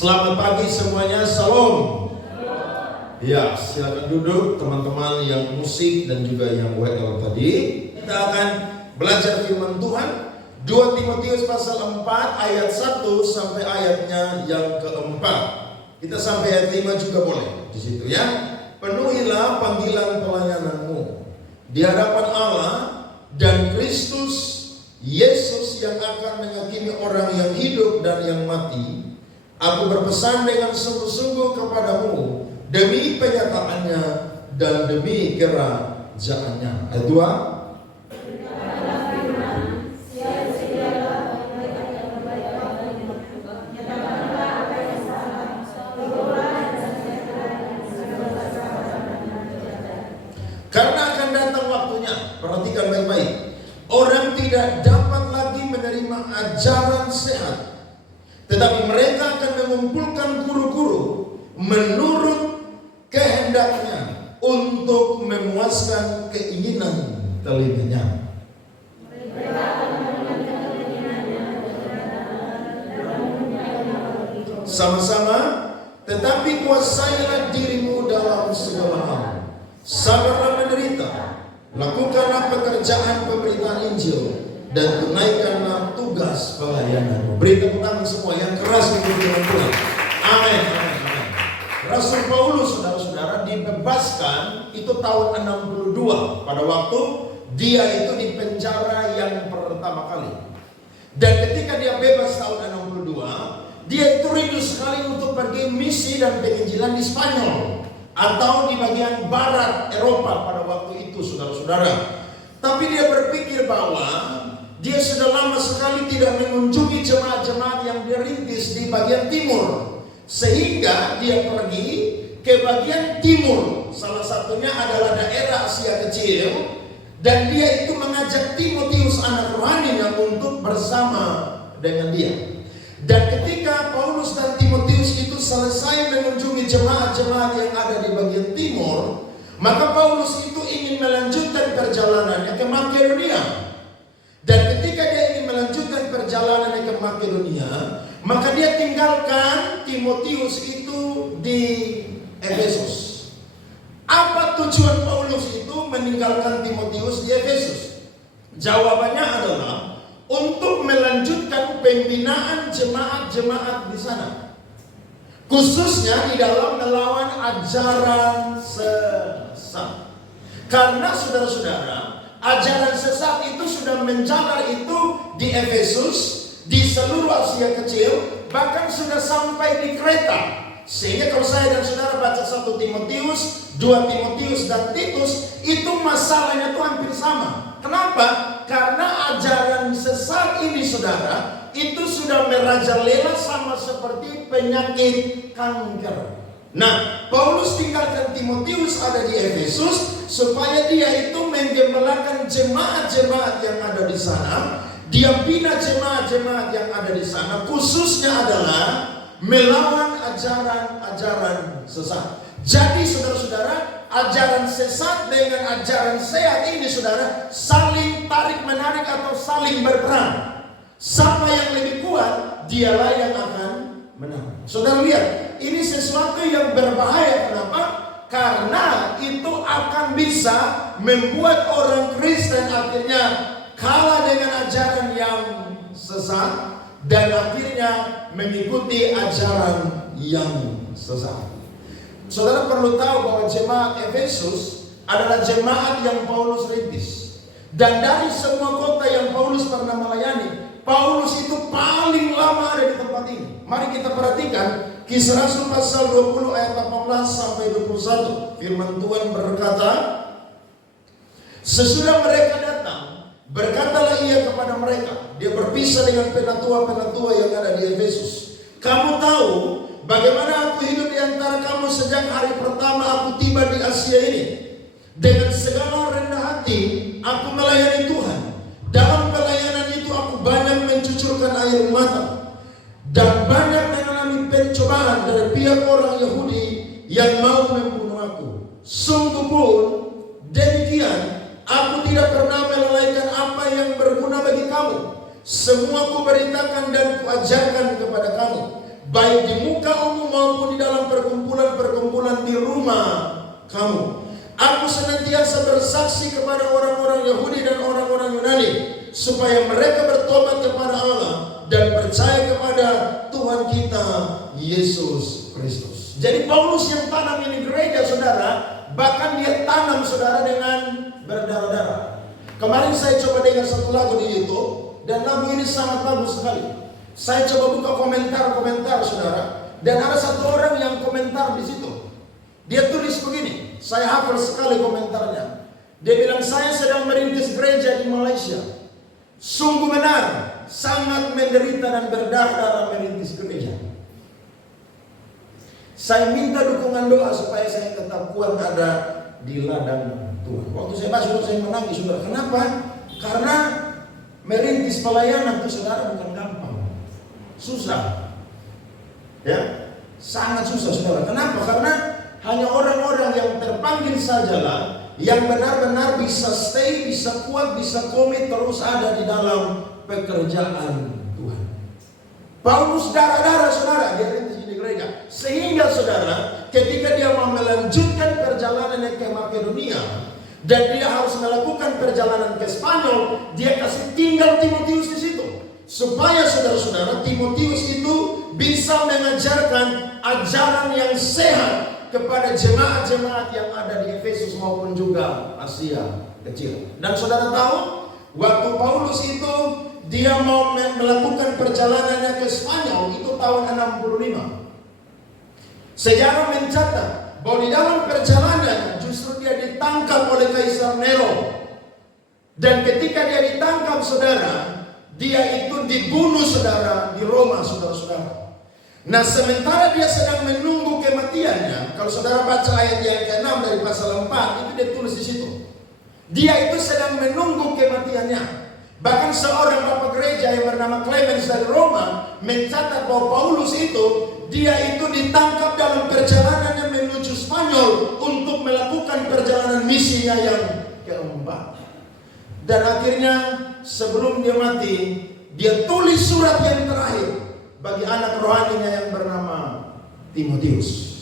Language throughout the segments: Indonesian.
Selamat pagi semuanya, salam. Ya, silakan duduk teman-teman yang musik dan juga yang WL tadi. Kita akan belajar firman Tuhan 2 Timotius pasal 4 ayat 1 sampai ayatnya yang keempat. Kita sampai ayat 5 juga boleh di situ ya. Penuhilah panggilan pelayananmu di hadapan Allah dan Kristus Yesus yang akan menghakimi orang yang hidup dan yang mati. Aku berpesan dengan sungguh-sungguh kepadamu demi penyataannya dan demi kerajaannya. Ayat 2. Karena akan datang waktunya, perhatikan baik-baik, orang tidak dapat lagi menerima ajaran sehat, tetapi mereka akan mengumpulkan guru-guru menurut kehendaknya untuk memuaskan keinginan telinganya. Sama-sama, tetapi kuasailah dirimu dalam segala hal. Sabarlah menderita, lakukanlah pekerjaan pemberitaan Injil, dan tunaikanlah tugas pelayananmu. Beri tepuk tangan semua yang keras untuk Tuhan. Amin. Rasul Paulus, saudara-saudara, dibebaskan itu tahun 62 pada waktu dia itu di penjara yang pertama kali. Dan ketika dia bebas tahun 62, dia itu rindu sekali untuk pergi misi dan penginjilan di Spanyol atau di bagian barat Eropa pada waktu itu, saudara-saudara. Tapi dia berpikir bahwa dia sudah lama sekali tidak mengunjungi jemaat-jemaat yang dia rintis di bagian timur. Sehingga dia pergi ke bagian timur. Salah satunya adalah daerah Asia Kecil. Dan dia itu mengajak Timotius anak rohaninya untuk bersama dengan dia. Dan ketika Paulus dan Timotius itu selesai mengunjungi jemaat-jemaat yang ada di bagian timur, maka Paulus itu ingin melanjutkan perjalanannya ke Makedonia. Dan ketika dia ingin melanjutkan perjalanannya ke Makedonia, maka dia tinggalkan Timotius itu di Efesus. Apa tujuan Paulus itu meninggalkan Timotius di Efesus? Jawabannya adalah untuk melanjutkan pembinaan jemaat-jemaat di sana, khususnya di dalam melawan ajaran sesat. Karena saudara-saudara, ajaran sesat itu sudah menjalar itu di Efesus, di seluruh Asia Kecil, bahkan sudah sampai di Kreta. Sehingga kalau saya dan saudara baca 1 Timotius, 2 Timotius dan Titus, itu masalahnya itu hampir sama. Kenapa? Karena ajaran sesat ini, saudara, itu sudah merajalela sama seperti penyakit kanker. Nah, Paulus tinggalkan Timotius ada di Efesus supaya dia itu menggembalakan jemaat-jemaat yang ada di sana. Dia bina jemaat-jemaat yang ada di sana, khususnya adalah melawan ajaran-ajaran sesat. Jadi saudara-saudara, ajaran sesat dengan ajaran sehat ini, saudara, saling tarik-menarik atau saling berperang. Siapa yang lebih kuat, dialah yang akan menang. Saudara lihat, ini sesuatu yang berbahaya. Kenapa? Karena itu akan bisa membuat orang Kristen akhirnya kalah dengan ajaran yang sesat dan akhirnya mengikuti ajaran yang sesat. Saudara perlu tahu bahwa jemaat Efesus adalah jemaat yang Paulus rintis. Dan dari semua kota yang Paulus pernah melayani, Paulus itu paling lama ada di tempat ini. Mari kita perhatikan Kisah Rasul pasal 20 ayat 18 sampai 21. Firman Tuhan berkata, sesudah mereka datang, berkatalah ia kepada mereka. Dia berpisah dengan penatua-penatua yang ada di Efesus. Kamu tahu bagaimana aku hidup di antara kamu sejak hari pertama aku tiba di Asia ini. Dengan segala rendah hati aku melayani Tuhan. Dalam pelayanan itu aku banyak mencucurkan air mata dan banyak mengalami pencobaan dari pihak orang Yahudi yang mau membunuh aku. Sungguh pun demikian, aku tidak pernah melalaikan apa yang berguna bagi kamu. Semua kuberitakan dan kuajarkan kepada kamu. baik di muka umum maupun di dalam perkumpulan-perkumpulan di rumah kamu. Aku senantiasa bersaksi kepada orang-orang Yahudi dan orang-orang Yunani supaya mereka bertobat kepada Allah dan percaya kepada Tuhan kita Yesus Kristus. Jadi Paulus yang tanam ini gereja, saudara, bahkan dia tanam, saudara, dengan berdarah-darah. Kemarin saya coba dengar satu lagu di YouTube, dan lagu ini sangat bagus sekali. Saya coba buka komentar-komentar, saudara, dan ada satu orang yang komentar di situ. Dia tulis begini, saya hafal sekali komentarnya. Dia bilang, saya sedang merintis gereja di Malaysia. Sungguh benar, sangat menderita dan berdarah-darah merintis gereja. Saya minta dukungan doa supaya saya tetap kuat ada di ladang Tuhan. Waktu saya masuk, saya menangis, saudara. Kenapa? Karena merintis pelayanan itu, saudara, bukan gampang. Susah. Ya, sangat susah, saudara. Kenapa? Karena hanya orang-orang yang terpanggil sajalah yang benar-benar bisa stay, bisa kuat, bisa komit terus ada di dalam pekerjaan Tuhan. Paulus darah-darah, saudara, dia rintis di gereja. Sehingga, saudara, ketika dia mau melanjutkan perjalanannya ke Makedonia dan dia harus melakukan perjalanan ke Spanyol, dia kasih tinggal Timotius di situ. Supaya saudara-saudara, Timotius itu bisa mengajarkan ajaran yang sehat kepada jemaat-jemaat yang ada di Efesus maupun juga Asia Kecil. Dan saudara tahu, waktu Paulus itu dia mau melakukan perjalanannya ke Spanyol itu tahun 65. Sejarah mencatat bahwa di dalam perjalanan justru dia ditangkap oleh Kaisar Nero. Dan ketika dia ditangkap, saudara, dia itu dibunuh, saudara, di Roma, saudara-saudara. Nah, sementara dia sedang menunggu kematiannya, kalau saudara baca ayat yang ke-6 dari pasal 4, itu dia tulis di situ. Dia itu sedang menunggu kematiannya. Bahkan seorang bapak gereja yang bernama Clemens dari Roma mencatat bahwa Paulus itu, dia itu ditangkap dalam perjalanannya menuju Spanyol untuk melakukan perjalanan misinya yang keempat. Dan akhirnya sebelum dia mati, dia tulis surat yang terakhir bagi anak rohaninya yang bernama Timotius.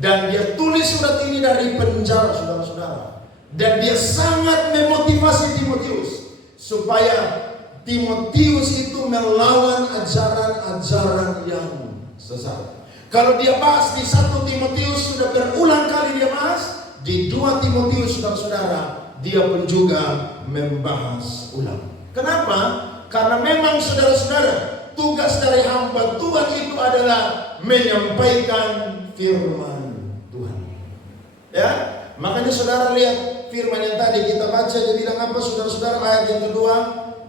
Dan dia tulis surat ini dari penjara, saudara-saudara. Dan dia sangat memotivasi Timotius supaya Timotius itu melawan ajaran-ajaran yang sesat. Kalau dia bahas di 1 Timotius sudah berulang kali dia bahas, di 2 Timotius, saudara-saudara, dia pun juga membahas ulang. Kenapa? Karena memang, saudara-saudara, tugas dari hamba Tuhan itu adalah menyampaikan firman Tuhan. Ya, makanya saudara lihat firman yang tadi kita baca, dia bilang apa, saudara-saudara, ayat yang kedua,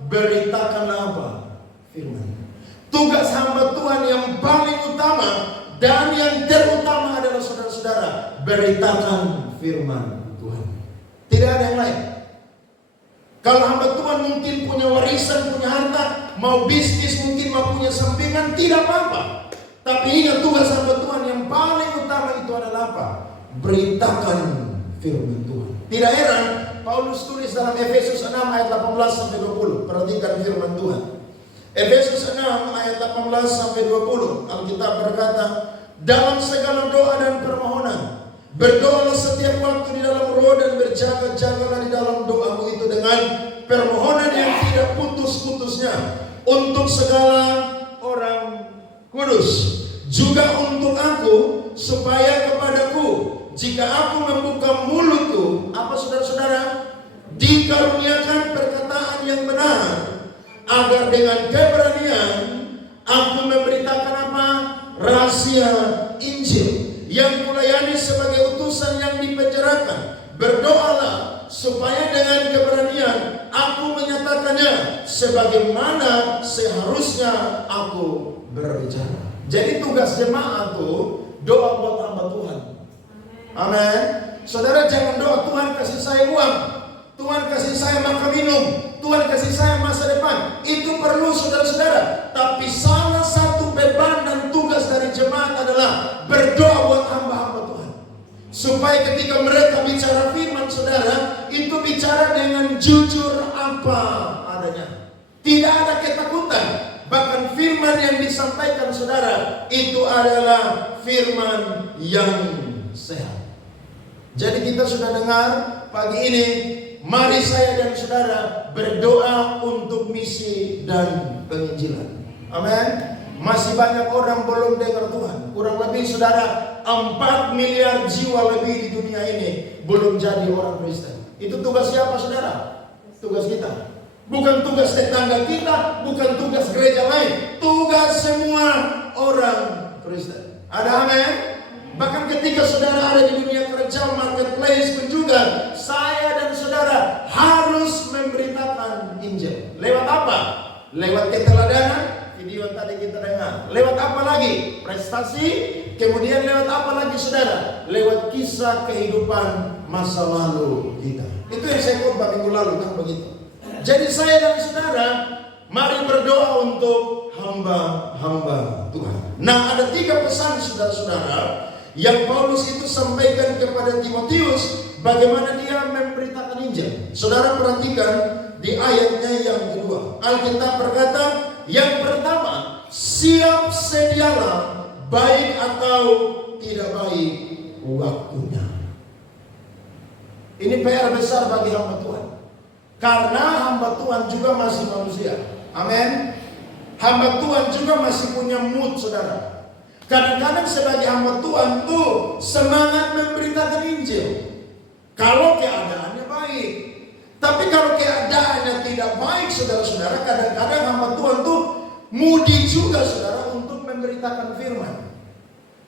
beritakanlah apa? Firman. Tugas hamba Tuhan yang paling utama dan yang terutama adalah, saudara-saudara, beritakan firman Tuhan. Tidak ada yang lain. Kalau hamba Tuhan mungkin punya warisan, punya harta, mau bisnis, mungkin mau punya sampingan, tidak apa-apa. Tapi ingat, tugas hamba Tuhan yang paling utama itu adalah apa? Beritakan firman Tuhan. Tidak heran Paulus tulis dalam Efesus 6 ayat 18 sampai 20. Perhatikan firman Tuhan. Efesus 6 ayat 18 sampai 20. Alkitab berkata, dalam segala doa dan permohonan, berdoalah setiap waktu di dalam roh dan berjaga-jagalah di dalam doamu itu dengan permohonan yang tidak putus-putusnya untuk segala orang kudus, juga untuk aku, supaya kepadaku, jika aku membuka mulutku, apa saudara-saudara, dikaruniakan perkataan yang benar, agar dengan keberanian aku memberitakan apa? Rahasia Injil yang kulayani sebagai utusan yang dipenjarakan. Berdoalah supaya dengan keberanian aku menyatakannya sebagaimana seharusnya aku berbicara. Jadi tugas jemaat itu doa buat hamba Tuhan. Amin. Saudara, jangan doa Tuhan kasih saya uang, Tuhan kasih saya makan minum, Tuhan kasih saya masa depan. Itu perlu, saudara-saudara. Tapi salah satu beban dan tugas dari jemaat adalah berdoa buat hamba-hamba Tuhan, supaya ketika mereka bicara firman, saudara, itu bicara dengan jujur apa adanya. Tidak ada ketakutan. Bahkan firman yang disampaikan saudara itu adalah firman yang sehat. Jadi kita sudah dengar pagi ini, mari saya dan saudara berdoa untuk misi dan penginjilan. Amin. Masih banyak orang belum dengar Tuhan. Kurang lebih saudara 4 miliar jiwa lebih di dunia ini belum jadi orang Kristen. Itu tugas siapa saudara? Tugas kita. Bukan tugas tetangga kita, bukan tugas gereja lain. Tugas semua orang Kristen. Ada amin? Bahkan ketika saudara ada di dunia kerja, marketplace pun juga, saya dan saudara harus memberitakan Injil. Lewat apa? Lewat keteladanan, video yang tadi kita dengar. Lewat apa lagi? Prestasi. Kemudian lewat apa lagi saudara? Lewat kisah kehidupan masa lalu kita. Itu yang saya khotbah minggu lalu kan begitu. Jadi saya dan saudara, mari berdoa untuk hamba-hamba Tuhan. Nah, ada 3 pesan saudara-saudara yang Paulus itu sampaikan kepada Timotius, bagaimana dia memberitakan Injil. Saudara perhatikan di ayatnya yang kedua. Alkitab berkata, yang pertama, siap sedialah, baik atau tidak baik waktunya. Ini PR besar bagi hamba Tuhan. Karena hamba Tuhan juga masih manusia. Amin. Hamba Tuhan juga masih punya mood saudara. Kadang-kadang sebagai hamba Tuhan tuh semangat memberitakan Injil kalau keadaannya baik. Tapi kalau keadaannya tidak baik saudara-saudara, kadang-kadang hamba Tuhan tuh mudi juga saudara untuk memberitakan firman.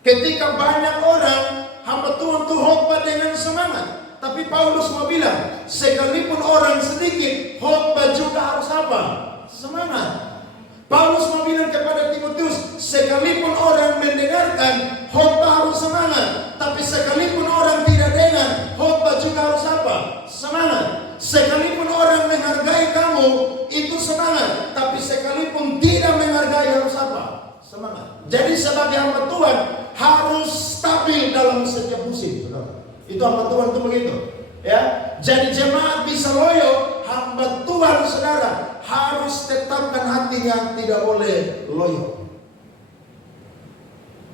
Ketika banyak orang, hamba Tuhan tuh khotbah dengan semangat. Tapi Paulus mau bilang, sekalipun orang sedikit, khotbah juga harus apa? Semangat. Paulus mau bilang kepada Timotius, sekalipun orang mendengarkan, khotbah harus semangat. Tapi sekalipun orang tidak dengar, khotbah juga harus apa? Semangat. Sekalipun orang menghargai kamu, itu semangat. Tapi sekalipun tidak menghargai harus apa? Semangat. Jadi sebagai hamba Tuhan harus stabil dalam setiap musim, saudara. Itu hamba Tuhan itu begitu, ya. Jadi jemaat bisa loyo, hamba Tuhan saudara harus tetapkan hatinya, tidak boleh loyo.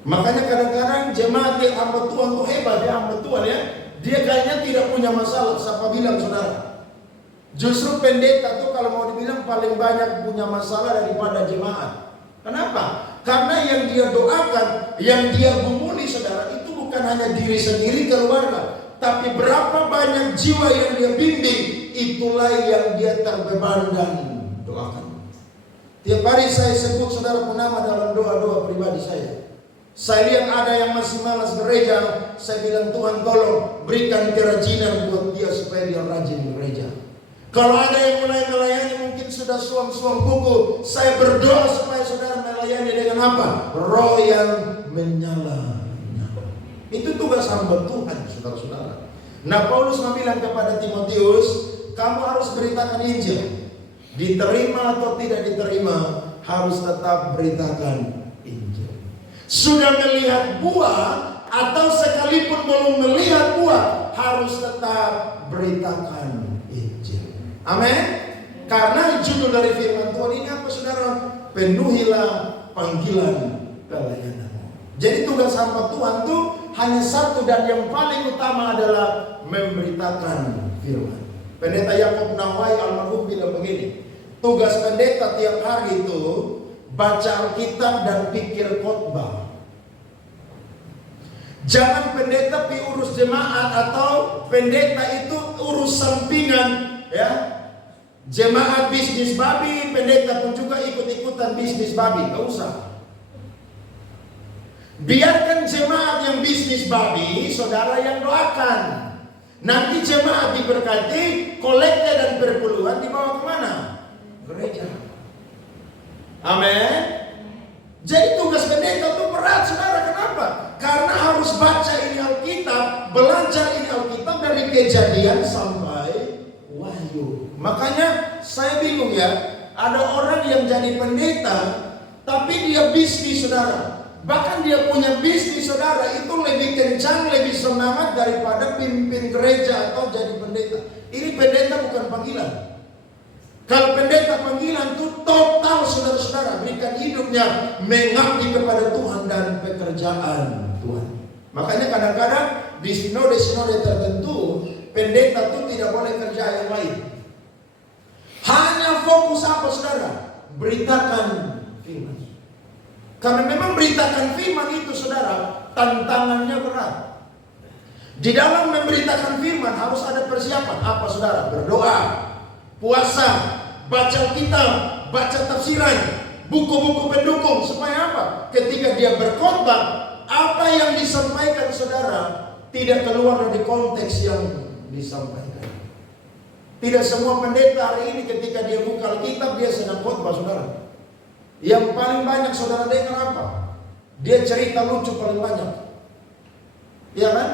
Makanya kadang-kadang jemaat yang hamba Tuhan itu hebat, ya hamba Tuhan ya. Dia kayaknya tidak punya masalah. Siapa bilang saudara? Justru pendeta tuh kalau mau dibilang paling banyak punya masalah daripada jemaat. Kenapa? Karena yang dia doakan, yang dia gumuli saudara, itu bukan hanya diri sendiri keluarga, tapi berapa banyak jiwa yang dia bimbing, itulah yang dia terbeban dan doakan. Tiap hari saya sebut saudara nama dalam doa-doa pribadi saya. Saya lihat ada yang masih malas gereja, saya bilang Tuhan tolong berikan kerajinan buat dia supaya dia rajin gereja. Kalau ada yang mulai melayani mungkin sudah suam-suam kuku, saya berdoa supaya saudara melayani dengan apa? Roh yang menyala. Itu tugas hamba Tuhan, saudara-saudara. Nah, Paulus bilang kepada Timotius, kamu harus beritakan Injil. Diterima atau tidak diterima, harus tetap beritakan Injil. Sudah melihat buah atau sekalipun belum melihat buah, harus tetap beritakan Injil. Amin. Karena judul dari firman Tuhan ini apa saudara? Penuhilah panggilan pelayanan. Jadi tugas hamba Tuhan itu hanya satu dan yang paling utama adalah memberitakan firman. Pendeta Yakob Nawai almarhum bilang begini, tugas pendeta tiap hari itu baca Alkitab dan pikir khotbah. Jangan pendeta pi urus jemaat atau pendeta itu urus sampingan, ya. Jemaat bisnis babi, pendeta pun juga ikut-ikutan bisnis babi, gak usah. Biarkan jemaat yang bisnis babi, saudara yang doakan. Nanti jemaat diberkati, kolekte dan perpuluhan dibawa kemana? Gereja. Amin. Jadi tugas pendeta itu berat saudara, kenapa? Karena harus baca ini Alkitab, belajar ini Alkitab dari Kejadian sampai Wahyu. Makanya saya bingung ya, ada orang yang jadi pendeta, tapi dia bisnis saudara. Bahkan dia punya bisnis saudara itu lebih kencang, lebih semangat daripada pimpin gereja atau jadi pendeta. Ini pendeta bukan panggilan. Kalau pendeta panggilan itu total, saudara-saudara, berikan hidupnya mengabdi kepada Tuhan dan pekerjaan Tuhan. Makanya kadang-kadang di sinode-sinode tertentu, pendeta itu tidak boleh kerja yang lain. Hanya fokus apa, saudara? Beritakan firman. Karena memang beritakan firman itu, saudara, tantangannya berat. Di dalam memberitakan firman harus ada persiapan. Apa, saudara? Berdoa, puasa, baca Alkitab, baca tafsiran, buku-buku pendukung. Supaya apa? Ketika dia berkhotbah, apa yang disampaikan, saudara, tidak keluar dari konteks yang disampaikan. Tidak semua pendeta hari ini ketika dia buka Alkitab, dia sedang khotbah, saudara. Yang paling banyak saudara dengar apa? Dia cerita lucu paling banyak. Ya kan?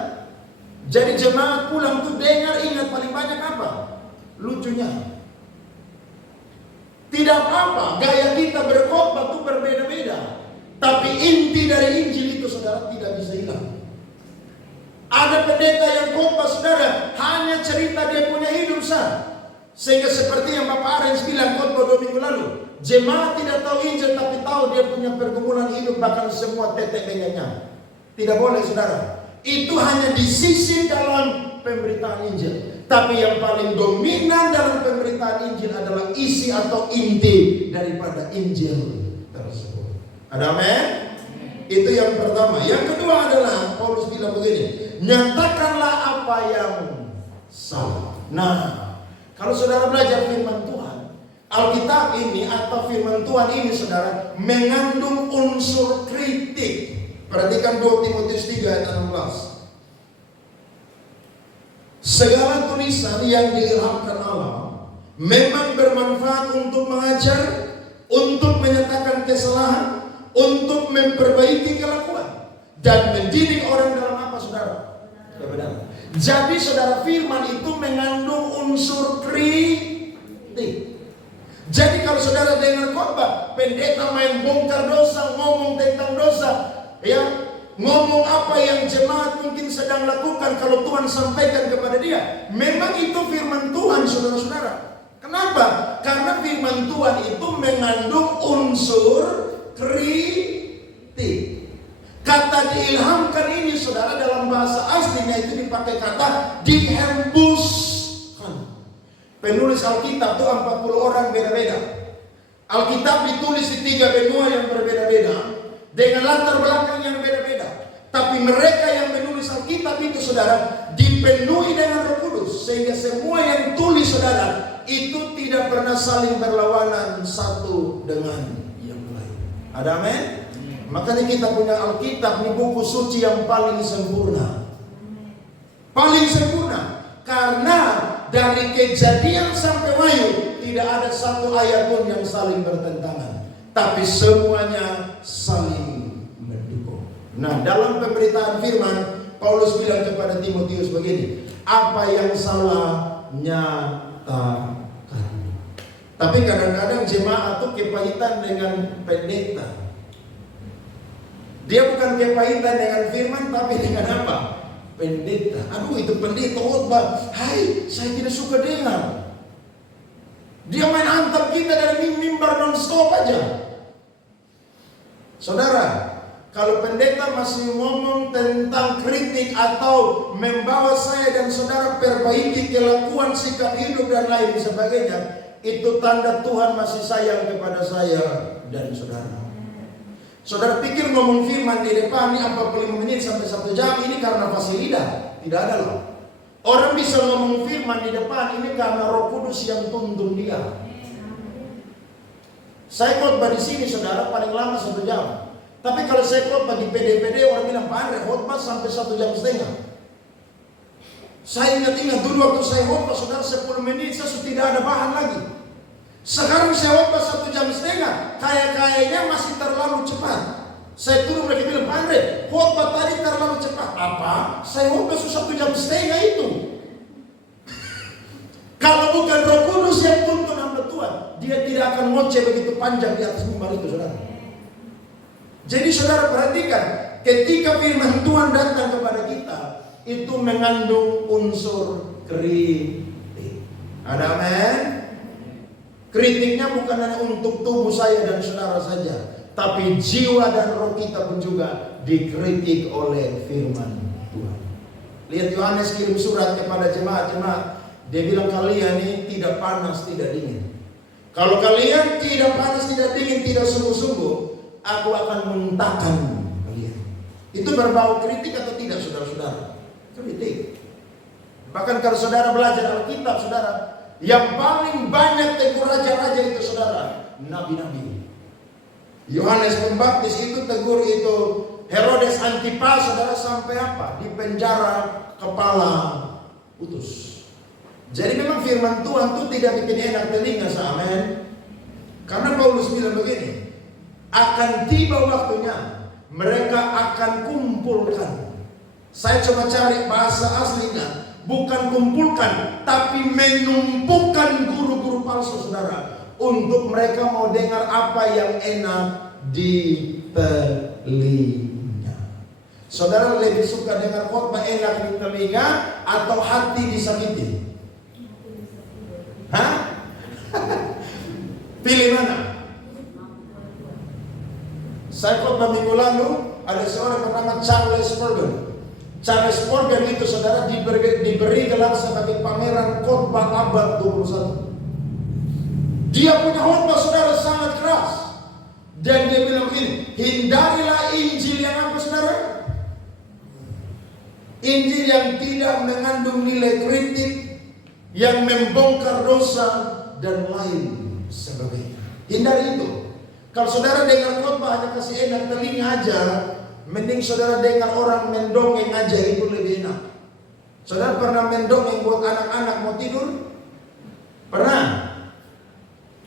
Jadi jemaat pulang tuh dengar, ingat paling banyak apa? Lucunya. Tidak apa-apa, gaya kita berkhotbah tuh berbeda-beda. Tapi inti dari Injil itu, saudara, tidak bisa hilang. Ada pendeta yang khotbah, saudara, hanya cerita dia punya hidup sah. Sehingga seperti yang Bapak Arens bilang khotbah 2 minggu lalu, jemaat tidak tahu Injil tapi tahu dia punya pergumulan hidup, bahkan semua tetek bengeknya. Tidak boleh, saudara. Itu hanya di sisi dalam pemberitaan Injil. Tapi yang paling dominan dalam pemberitaan Injil adalah isi atau inti daripada Injil tersebut. Ada amin? Itu yang pertama. Yang kedua adalah Paulus bilang begini, nyatakanlah apa yang salah. Nah, kalau saudara belajar firman Tuhan, Alkitab ini atau firman Tuhan ini, saudara, mengandung unsur kritik. Perhatikan 2 Timotius 3 ayat 16. Segala tulisan yang diilhamkan Allah memang bermanfaat untuk mengajar, untuk menyatakan kesalahan, untuk memperbaiki kelakuan, dan mendidik orang dalam apa, saudara? Kebenaran. Jadi, saudara, firman itu mengandung unsur kritik. Jadi kalau saudara dengar khotbah, pendeta main bongkar dosa, ngomong tentang dosa, ya, ngomong apa yang jemaat mungkin sedang lakukan kalau Tuhan sampaikan kepada dia, memang itu firman Tuhan, saudara-saudara. Kenapa? Karena firman Tuhan itu mengandung unsur kritik. Kata diilhamkan ini, saudara, dalam bahasa aslinya itu dipakai kata dihembuskan. Penulis Alkitab itu 40 orang beda-beda. Alkitab ditulis di 3 benua yang berbeda-beda, dengan latar belakang yang beda-beda. Tapi mereka yang menulis Alkitab itu, saudara, dipenuhi dengan Roh Kudus. Sehingga semua yang tulis, saudara, itu tidak pernah saling berlawanan satu dengan yang lain. Ada amin? Makanya kita punya Alkitab, ini buku suci yang paling sempurna. Paling sempurna. Karena dari Kejadian sampai Wahyu tidak ada satu ayat pun yang saling bertentangan, tapi semuanya saling mendukung. Nah, dalam pemberitaan firman, Paulus bilang kepada Timotius begini, apa yang salah nyatakan. Tapi kadang-kadang jemaat tuh kepahitan dengan pendeta. Dia bukan kepahitan dengan firman, tapi dengan apa? Pendeta. Aduh, itu pendeta khotbah, hai, saya tidak suka dengar. Dia main hantam kita dari mimbar non-stop aja. Saudara, kalau pendeta masih ngomong tentang kritik atau membawa saya dan saudara perbaiki kelakuan, sikap hidup dan lain sebagainya, itu tanda Tuhan masih sayang kepada saya dan saudara. Saudara pikir ngomong firman di depan ini 45 menit sampai 1 jam ini karena fasilitas? Tidak ada loh. Orang bisa ngomong firman di depan ini karena Roh Kudus yang tuntun dia. Saya khotbah di sini, saudara, paling lama 1 jam. Tapi kalau saya khotbah di PD-PD, orang bilang, Pak Andre, khotbah sampai 1,5 jam. Saya ingat-ingat dulu waktu saya khotbah, saudara, 10 menit saya sudah tidak ada bahan lagi. Sekarang saya khotbah 1,5 jam, kayaknya masih terlalu cepat. Saya turun, mereka bilang, Pak Andre, khotbah tadi terlalu cepat. Apa? Saya khotbah 1,5 jam itu. Kalau bukan Roh Kudus yang tuntun hamba Tuhan, dia tidak akan ngoceh begitu panjang di atas mimbar itu, saudara. Jadi saudara perhatikan, ketika firman Tuhan datang kepada kita, itu mengandung unsur kritik. Ada amin? Kritiknya bukan hanya untuk tubuh saya dan saudara saja, tapi jiwa dan roh kita pun juga dikritik oleh firman Tuhan. Lihat Yohanes kirim surat kepada jemaat-jemaat. Dia bilang kalian ini tidak panas, tidak dingin. Kalau kalian tidak panas, tidak dingin, tidak sungguh-sungguh, aku akan muntahkan kalian. Itu berbau kritik atau tidak, saudara-saudara? Kritik. Bahkan kalau saudara belajar Alkitab, saudara, yang paling banyak tegur raja-raja itu, saudara, nabi-nabi. Yohanes Pembaptis itu tegur itu Herodes Antipas, saudara, sampai apa? Di penjara kepala utus. Jadi memang firman Tuhan itu tidak bikin enak telinga, amen. Karena Paulus bilang begini, akan tiba waktunya mereka akan kumpulkan. Saya coba cari bahasa aslinya, bukan kumpulkan, tapi menumpukan guru-guru palsu, saudara, untuk mereka mau dengar apa yang enak di telinga. Saudara lebih suka dengar khotbah enak di telinga atau hati disakiti? Hah? Pilih mana? Saya khotbah minggu lalu, ada seorang bernama Charles Spurgeon. Charles Spurgeon itu, saudara, diberi gelar sebagai pangeran khotbah abad 21. Dia punya khotbah, saudara, sangat keras. Dan dia bilang begini, hindarilah Injil yang apa, saudara? Injil yang tidak mengandung nilai kritik, yang membongkar dosa dan lain sebagainya. Hindari itu. Kalau saudara dengar khotbah hanya kasih enak telinga aja, mending saudara dengar orang mendongeng aja, itu lebih enak. Saudara pernah mendongeng buat anak-anak mau tidur? Pernah?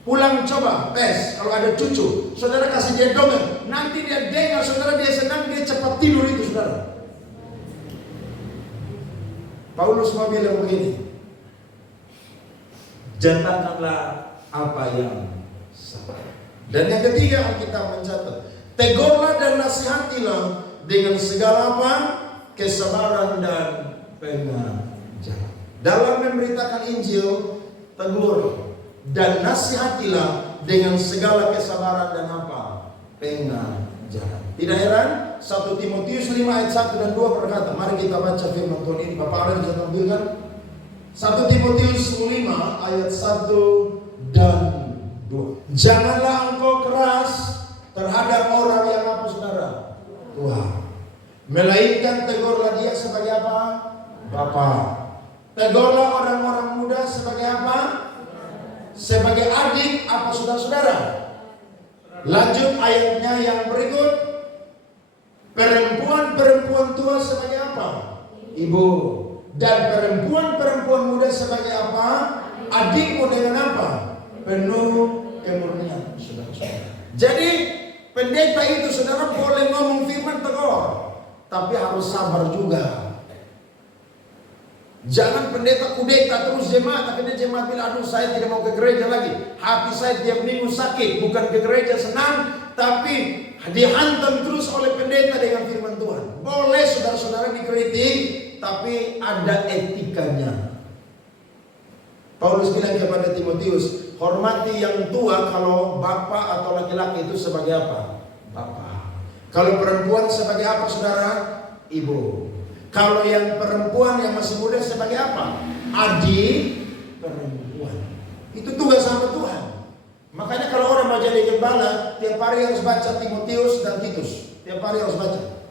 Pulang coba tes, kalau ada cucu, saudara kasih dia dongeng, nanti dia dengar, saudara, dia senang, dia cepat tidur itu, saudara. Paulus mau bilang begini, janganlah apa yang salah. Dan yang ketiga, Alkitab mencatat, tegurlah dan nasihatilah dengan segala apa? Kesabaran dan pengajaran. Dalam memberitakan Injil, tegur dan nasihatilah dengan segala kesabaran dan apa? Pengajaran. Tidak heran 1 Timotius 5 ayat 1 dan 2 berkata, mari kita baca firman Tuhan ini. Bapak ada bisa tampilkan 1 Timotius 5 ayat 1 dan 2. Janganlah engkau keras terhadap orang yang apa, saudara? Tuhan. Melainkan tegurlah dia sebagai apa? Bapa. Tegurlah orang-orang muda sebagai apa? Sebagai adik, apa, saudara-saudara? Lanjut ayatnya yang berikut. Perempuan-perempuan tua sebagai apa? Ibu. Dan perempuan-perempuan muda sebagai apa? Adikmu dengan apa? Penuh kemurnian, saudara-saudara. Jadi pendeta itu, saudara, boleh ngomong firman tegur, tapi harus sabar juga. Jangan pendeta kudeta terus jemaat, akhirnya jemaat bilang, aduh saya tidak mau ke gereja lagi, hati saya tiap minggu sakit, bukan ke gereja senang, tapi dihantam terus oleh pendeta dengan firman Tuhan. Boleh saudara-saudara dikritik, tapi ada etikanya. Paulus bilang kepada Timotius, hormati yang tua kalau bapak atau laki-laki itu sebagai apa? Bapak. Kalau perempuan sebagai apa, saudara? Ibu. Kalau yang perempuan yang masih muda sebagai apa? Adik perempuan. Itu tugas sama Tuhan. Makanya kalau orang mau jadi gembala, tiap hari harus baca Timotius dan Titus. Tiap hari harus baca.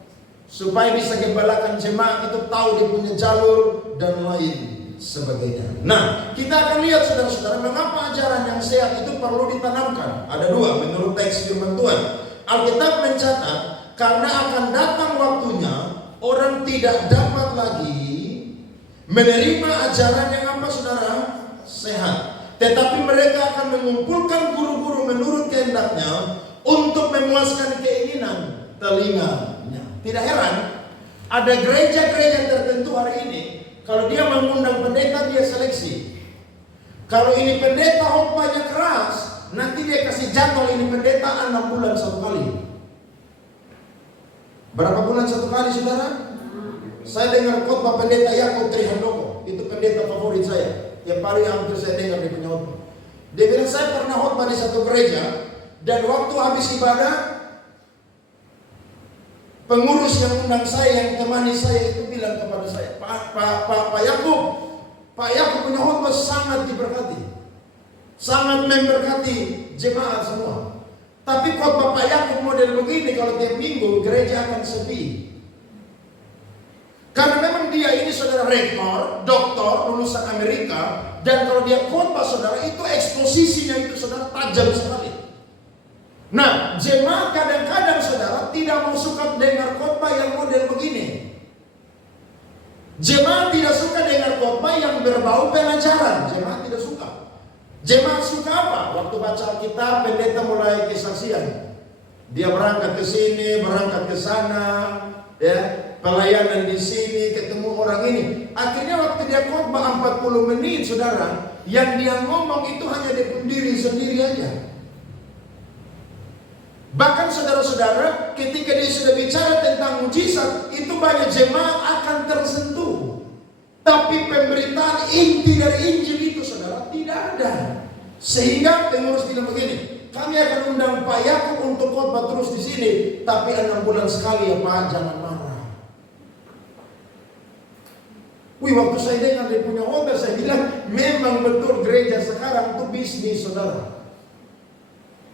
Supaya bisa gembalakan jemaat itu tahu dia punya jalur dan lain sebagainya. Nah, kita akan lihat, saudara-saudara, mengapa ajaran yang sehat itu perlu ditanamkan. Ada dua menurut teks firman Tuhan. Alkitab mencatat, karena akan datang waktunya orang tidak dapat lagi menerima ajaran yang apa, saudara? Sehat. Tetapi mereka akan mengumpulkan guru-guru menurut kehendaknya untuk memuaskan keinginan telinganya. Tidak heran, ada gereja-gereja tertentu hari ini, kalau dia mengundang pendeta, dia seleksi. Kalau ini pendeta khotbahnya keras, nanti dia kasih jadwal ini pendeta 6 bulan 1 kali. Berapa bulan 1 kali, saudara? Saya dengar khotbah pendeta Yakob Trihandoko. Itu pendeta favorit saya. Tiap hari hampir saya dengar dia punya khotbah. Dia bilang, saya pernah khotbah di satu gereja, dan waktu habis ibadah, pengurus yang undang saya, yang temani saya itu bilang kepada saya, Pak Yakub punya khotbah sangat diberkati, sangat memberkati jemaat semua. Tapi khotbah Pak Yakub model begini, kalau tiap minggu gereja akan sepi. Karena memang dia ini saudara rektor, doktor, lulusan Amerika, dan kalau dia khotbah saudara itu eksposisinya itu saudara tajam sekali. Nah, jemaat kadang-kadang saudara tidak mau suka dengar khotbah yang model begini. Jemaat tidak suka dengar khotbah yang berbau pengajaran. Jemaat tidak suka. Jemaat suka apa? Waktu baca Alkitab, pendeta mulai kesaksian. Dia berangkat ke sini, berangkat ke sana, ya, pelayanan di sini, ketemu orang ini. Akhirnya waktu dia khotbah 40 menit, saudara, yang dia ngomong itu hanya diri sendiri aja. Bahkan saudara-saudara, ketika dia sudah bicara tentang mujizat, itu banyak jemaat akan tersentuh. Tapi pemberitaan inti dari Injil itu saudara tidak ada. Sehingga pengurus bilang begini, kami akan undang Pak Yakub untuk khotbah terus di sini, tapi 6 bulan sekali ya Pak, jangan marah. Wih, waktu saya dengar dia punya khotbah, saya bilang memang betul gereja sekarang itu bisnis saudara.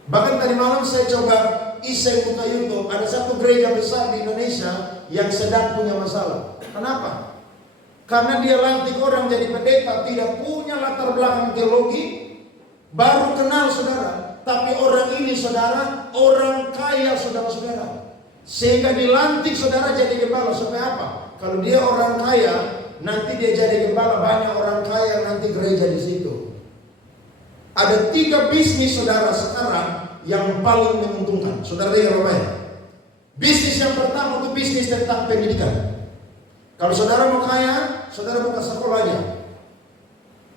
Bahkan tadi malam saya coba iseng buka YouTube, ada satu gereja besar di Indonesia yang sedang punya masalah. Kenapa? Karena dia lantik orang jadi pendeta, tidak punya latar belakang teologi, baru kenal saudara. Tapi orang ini saudara, orang kaya saudara-saudara. Sehingga dilantik saudara jadi gembala. Supaya apa? Kalau dia orang kaya, nanti dia jadi gembala, banyak orang kaya nanti gereja di situ. Ada 3 bisnis saudara sekarang yang paling menguntungkan. Saudara dengar baik. Bisnis yang pertama itu bisnis tentang pendidikan. Kalau saudara mau kaya, saudara buka sekolah aja,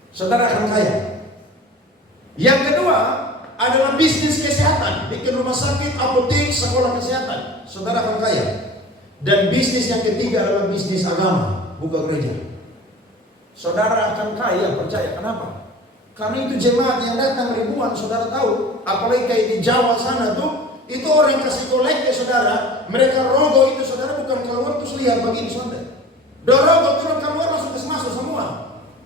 saudara akan kaya. Yang kedua adalah bisnis kesehatan, bikin rumah sakit, apotek, sekolah kesehatan, saudara akan kaya. Dan bisnis yang ketiga adalah bisnis agama, buka gereja. Saudara akan kaya, percaya. Kenapa? Karena itu jemaat yang datang ribuan, saudara tahu. Apalagi kayak di Jawa sana tuh, itu orang kasih kolekte saudara. Mereka rogo itu saudara bukan keluar terus lihat begini saudara. Rogo turun keluar langsung masuk semua.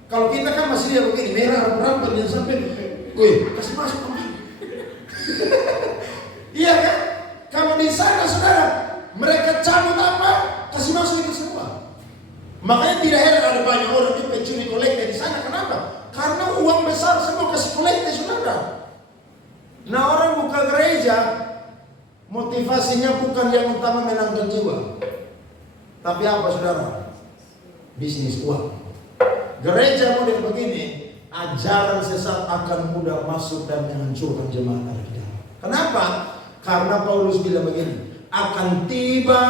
Kalau kita kan masih lihat begini, merah berapa dia sampai, wih kasih masuk kemana? Iya kan? Kalau di sana saudara, mereka cabut apa? Kasih masuk itu semua. Makanya tidak heran ada banyak orang itu pencuri kolekte di sana. Kenapa? Karena uang besar semua kasih kolekte saudara. Nah, orang buka gereja motivasinya bukan yang utama menangkan jiwa, tapi apa saudara? Bisnis uang. Gereja model begini, ajaran sesat akan mudah masuk dan menghancurkan jemaat ada di dalam. Kenapa? Karena Paulus bilang begini, akan tiba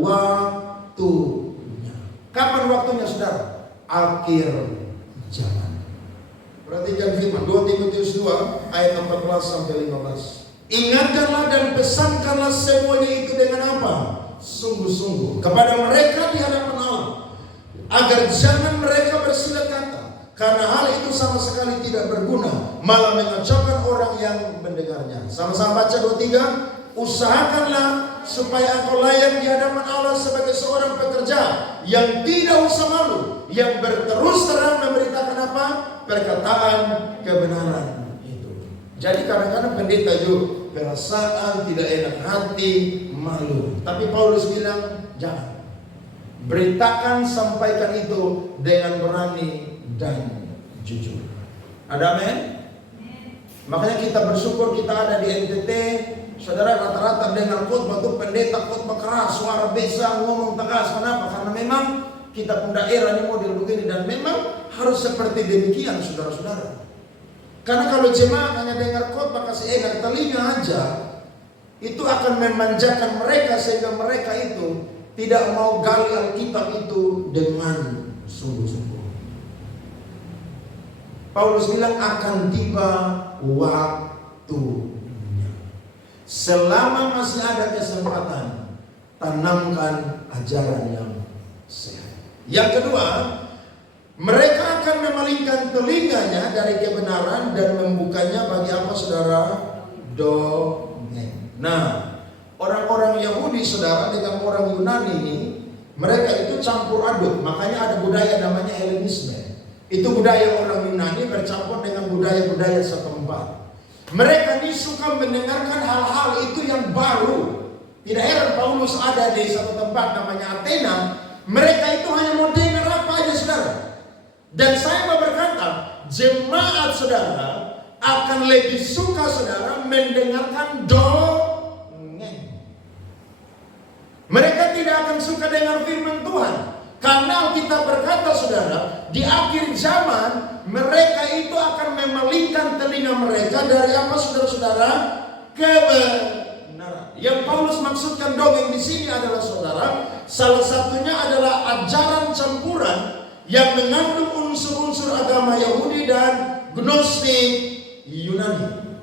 waktunya. Kapan waktunya saudara? Akhir zaman. Perhatikan firman 2 Timotius 2 ayat 14 sampai 15. Ingatkanlah dan pesankanlah semuanya itu dengan apa? Sungguh-sungguh kepada mereka di hadapan Allah, agar jangan mereka bersilat kata, karena hal itu sama sekali tidak berguna, malah mengacaukan orang yang mendengarnya. Sama-sama baca 2-3. Usahakanlah supaya engkau layak di hadapan Allah sebagai seorang pekerja yang tidak usah malu, yang berterus terang memberitakan apa? Perkataan kebenaran itu. Jadi kadang-kadang pendeta juga perasaan tidak enak hati, malu. Tapi Paulus bilang jangan. Beritakan, sampaikan itu dengan berani dan jujur. Ada amin? Makanya kita bersyukur kita ada di NTT. Saudara, rata-rata dengan khotbah itu pendeta khotbah keras, suara besar, ngomong tegas. Kenapa? Karena memang kita pun daerah ini model begini, dan memang harus seperti demikian saudara-saudara. Karena kalau jemaat hanya dengar khotbah kasih enak telinga aja, itu akan memanjakan mereka sehingga mereka itu tidak mau gali Alkitab itu dengan sungguh-sungguh. Paulus bilang akan tiba waktunya. Selama masih ada kesempatan, tanamkan ajaran yang sehat. Yang kedua, mereka akan memalingkan telinganya dari kebenaran dan membukanya bagi apa saudara? Dongeng. Nah, orang-orang Yahudi saudara dengan orang Yunani ini, mereka itu campur aduk. Makanya ada budaya namanya Helenisme. Itu budaya orang Yunani bercampur dengan budaya-budaya setempat. Mereka ini suka mendengarkan hal-hal itu yang baru. Tidak heran Paulus ada di satu tempat namanya Athena. Mereka itu hanya mau dengar apa aja saudara. Dan saya mau berkata, jemaat saudara akan lebih suka saudara mendengarkan dongeng. Mereka tidak akan suka dengar firman Tuhan. Karena Alkitab berkata saudara, di akhir zaman mereka itu akan memalingkan telinga mereka dari apa saudara-saudara? Kebenaran. Yang Paulus maksudkan dongeng di sini adalah saudara, salah satunya adalah ajaran campuran yang mengandung unsur-unsur agama Yahudi dan Gnostik Yunani.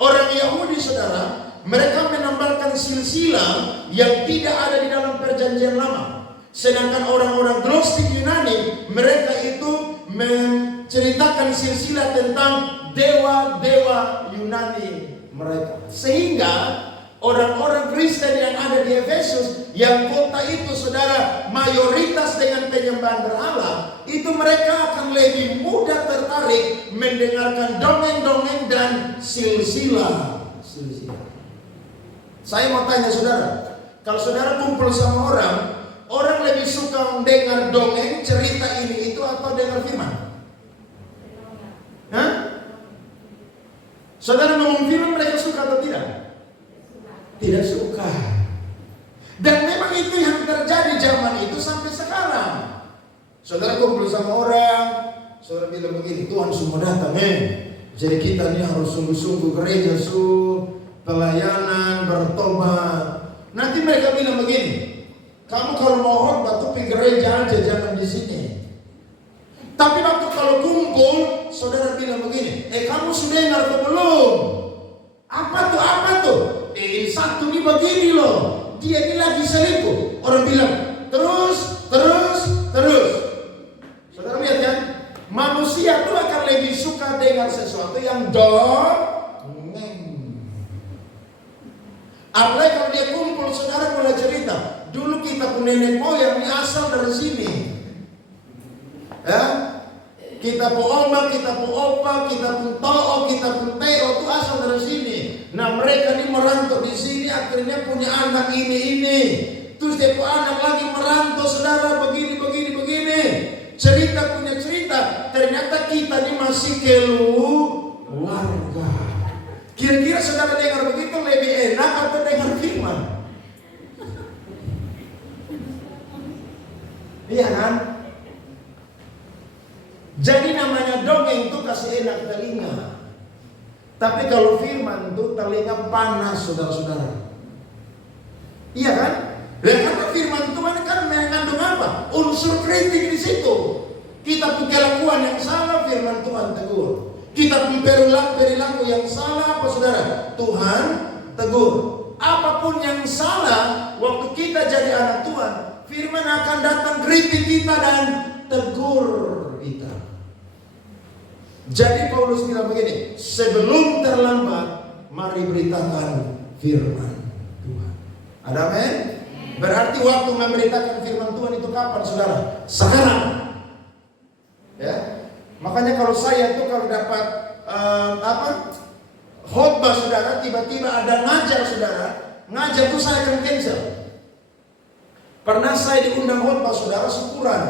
Orang Yahudi saudara, mereka menambahkan silsilah yang tidak ada di dalam perjanjian lama. Sedangkan orang-orang Gnostik Yunani, mereka itu menceritakan silsilah tentang dewa-dewa Yunani mereka. Sehingga orang-orang Kristen yang ada di Efesus, yang kota itu saudara mayoritas dengan penyembahan berhala, itu mereka akan lebih mudah tertarik mendengarkan dongeng-dongeng dan silsilah. Saya mau tanya saudara, kalau saudara kumpul sama orang lebih suka mendengar dongeng, cerita ini itu atau dengar firman? Hah? Saudara ngomong firman mereka suka atau tidak? Tidak suka. Dan memang itu yang terjadi zaman itu sampai sekarang. Saudara kumpul sama orang, saudara bilang begini, Tuhan semua datang, jadi kita ini harus sungguh-sungguh gereja, pelayanan, bertobat. Nanti mereka bilang begini, kamu kalau mau khotbah tuh pergi gereja aja, jangan di sini. Tapi waktu kalau kumpul, saudara bilang begini, kamu sudah dengar atau belum? Apa tuh? Satu ini begini loh, dia ini lagi selingkuh. Orang bilang, terus. Saudara lihat kan, manusia tuh akan lebih suka dengar sesuatu yang dongeng. Apalagi kalau dia kumpul, saudara mulai cerita, dulu kita pun nenek moyang ini asal dari sini. Ya, kita pun oma, kita pun opa, kita pun to'o, kita pun teo itu asal dari sini. Nah mereka ini merantau di sini, akhirnya punya anak ini. Terus dia punya anak lagi merantau, saudara begini. Cerita punya cerita, ternyata kita ini masih keluarga. Kira-kira saudara dengar begitu lebih enak atau dengar firman? Iya kan? Jadi namanya dongeng itu kasih enak telinga. Tapi kalau firman itu telinga panas saudara-saudara. Iya kan? Karena firman Tuhan kan mengandung apa? Unsur kritik di situ. Kita punya kelakuan yang salah, firman Tuhan tegur. Kita punya perilaku yang salah, apa saudara? Tuhan tegur. Apapun yang salah, waktu kita jadi anak Tuhan, firman akan datang kritik kita dan tegur kita. Jadi Paulus bilang begini, sebelum terlambat, mari beritakan firman Tuhan. Ada amin? Berarti waktu memberitakan firman Tuhan itu kapan saudara? Sekarang. Ya. Makanya kalau saya itu kalau dapat khotbah saudara, tiba-tiba ada ngajar saudara, ngajar itu saya akan cancel. Pernah saya diundang khotbah saudara syukuran.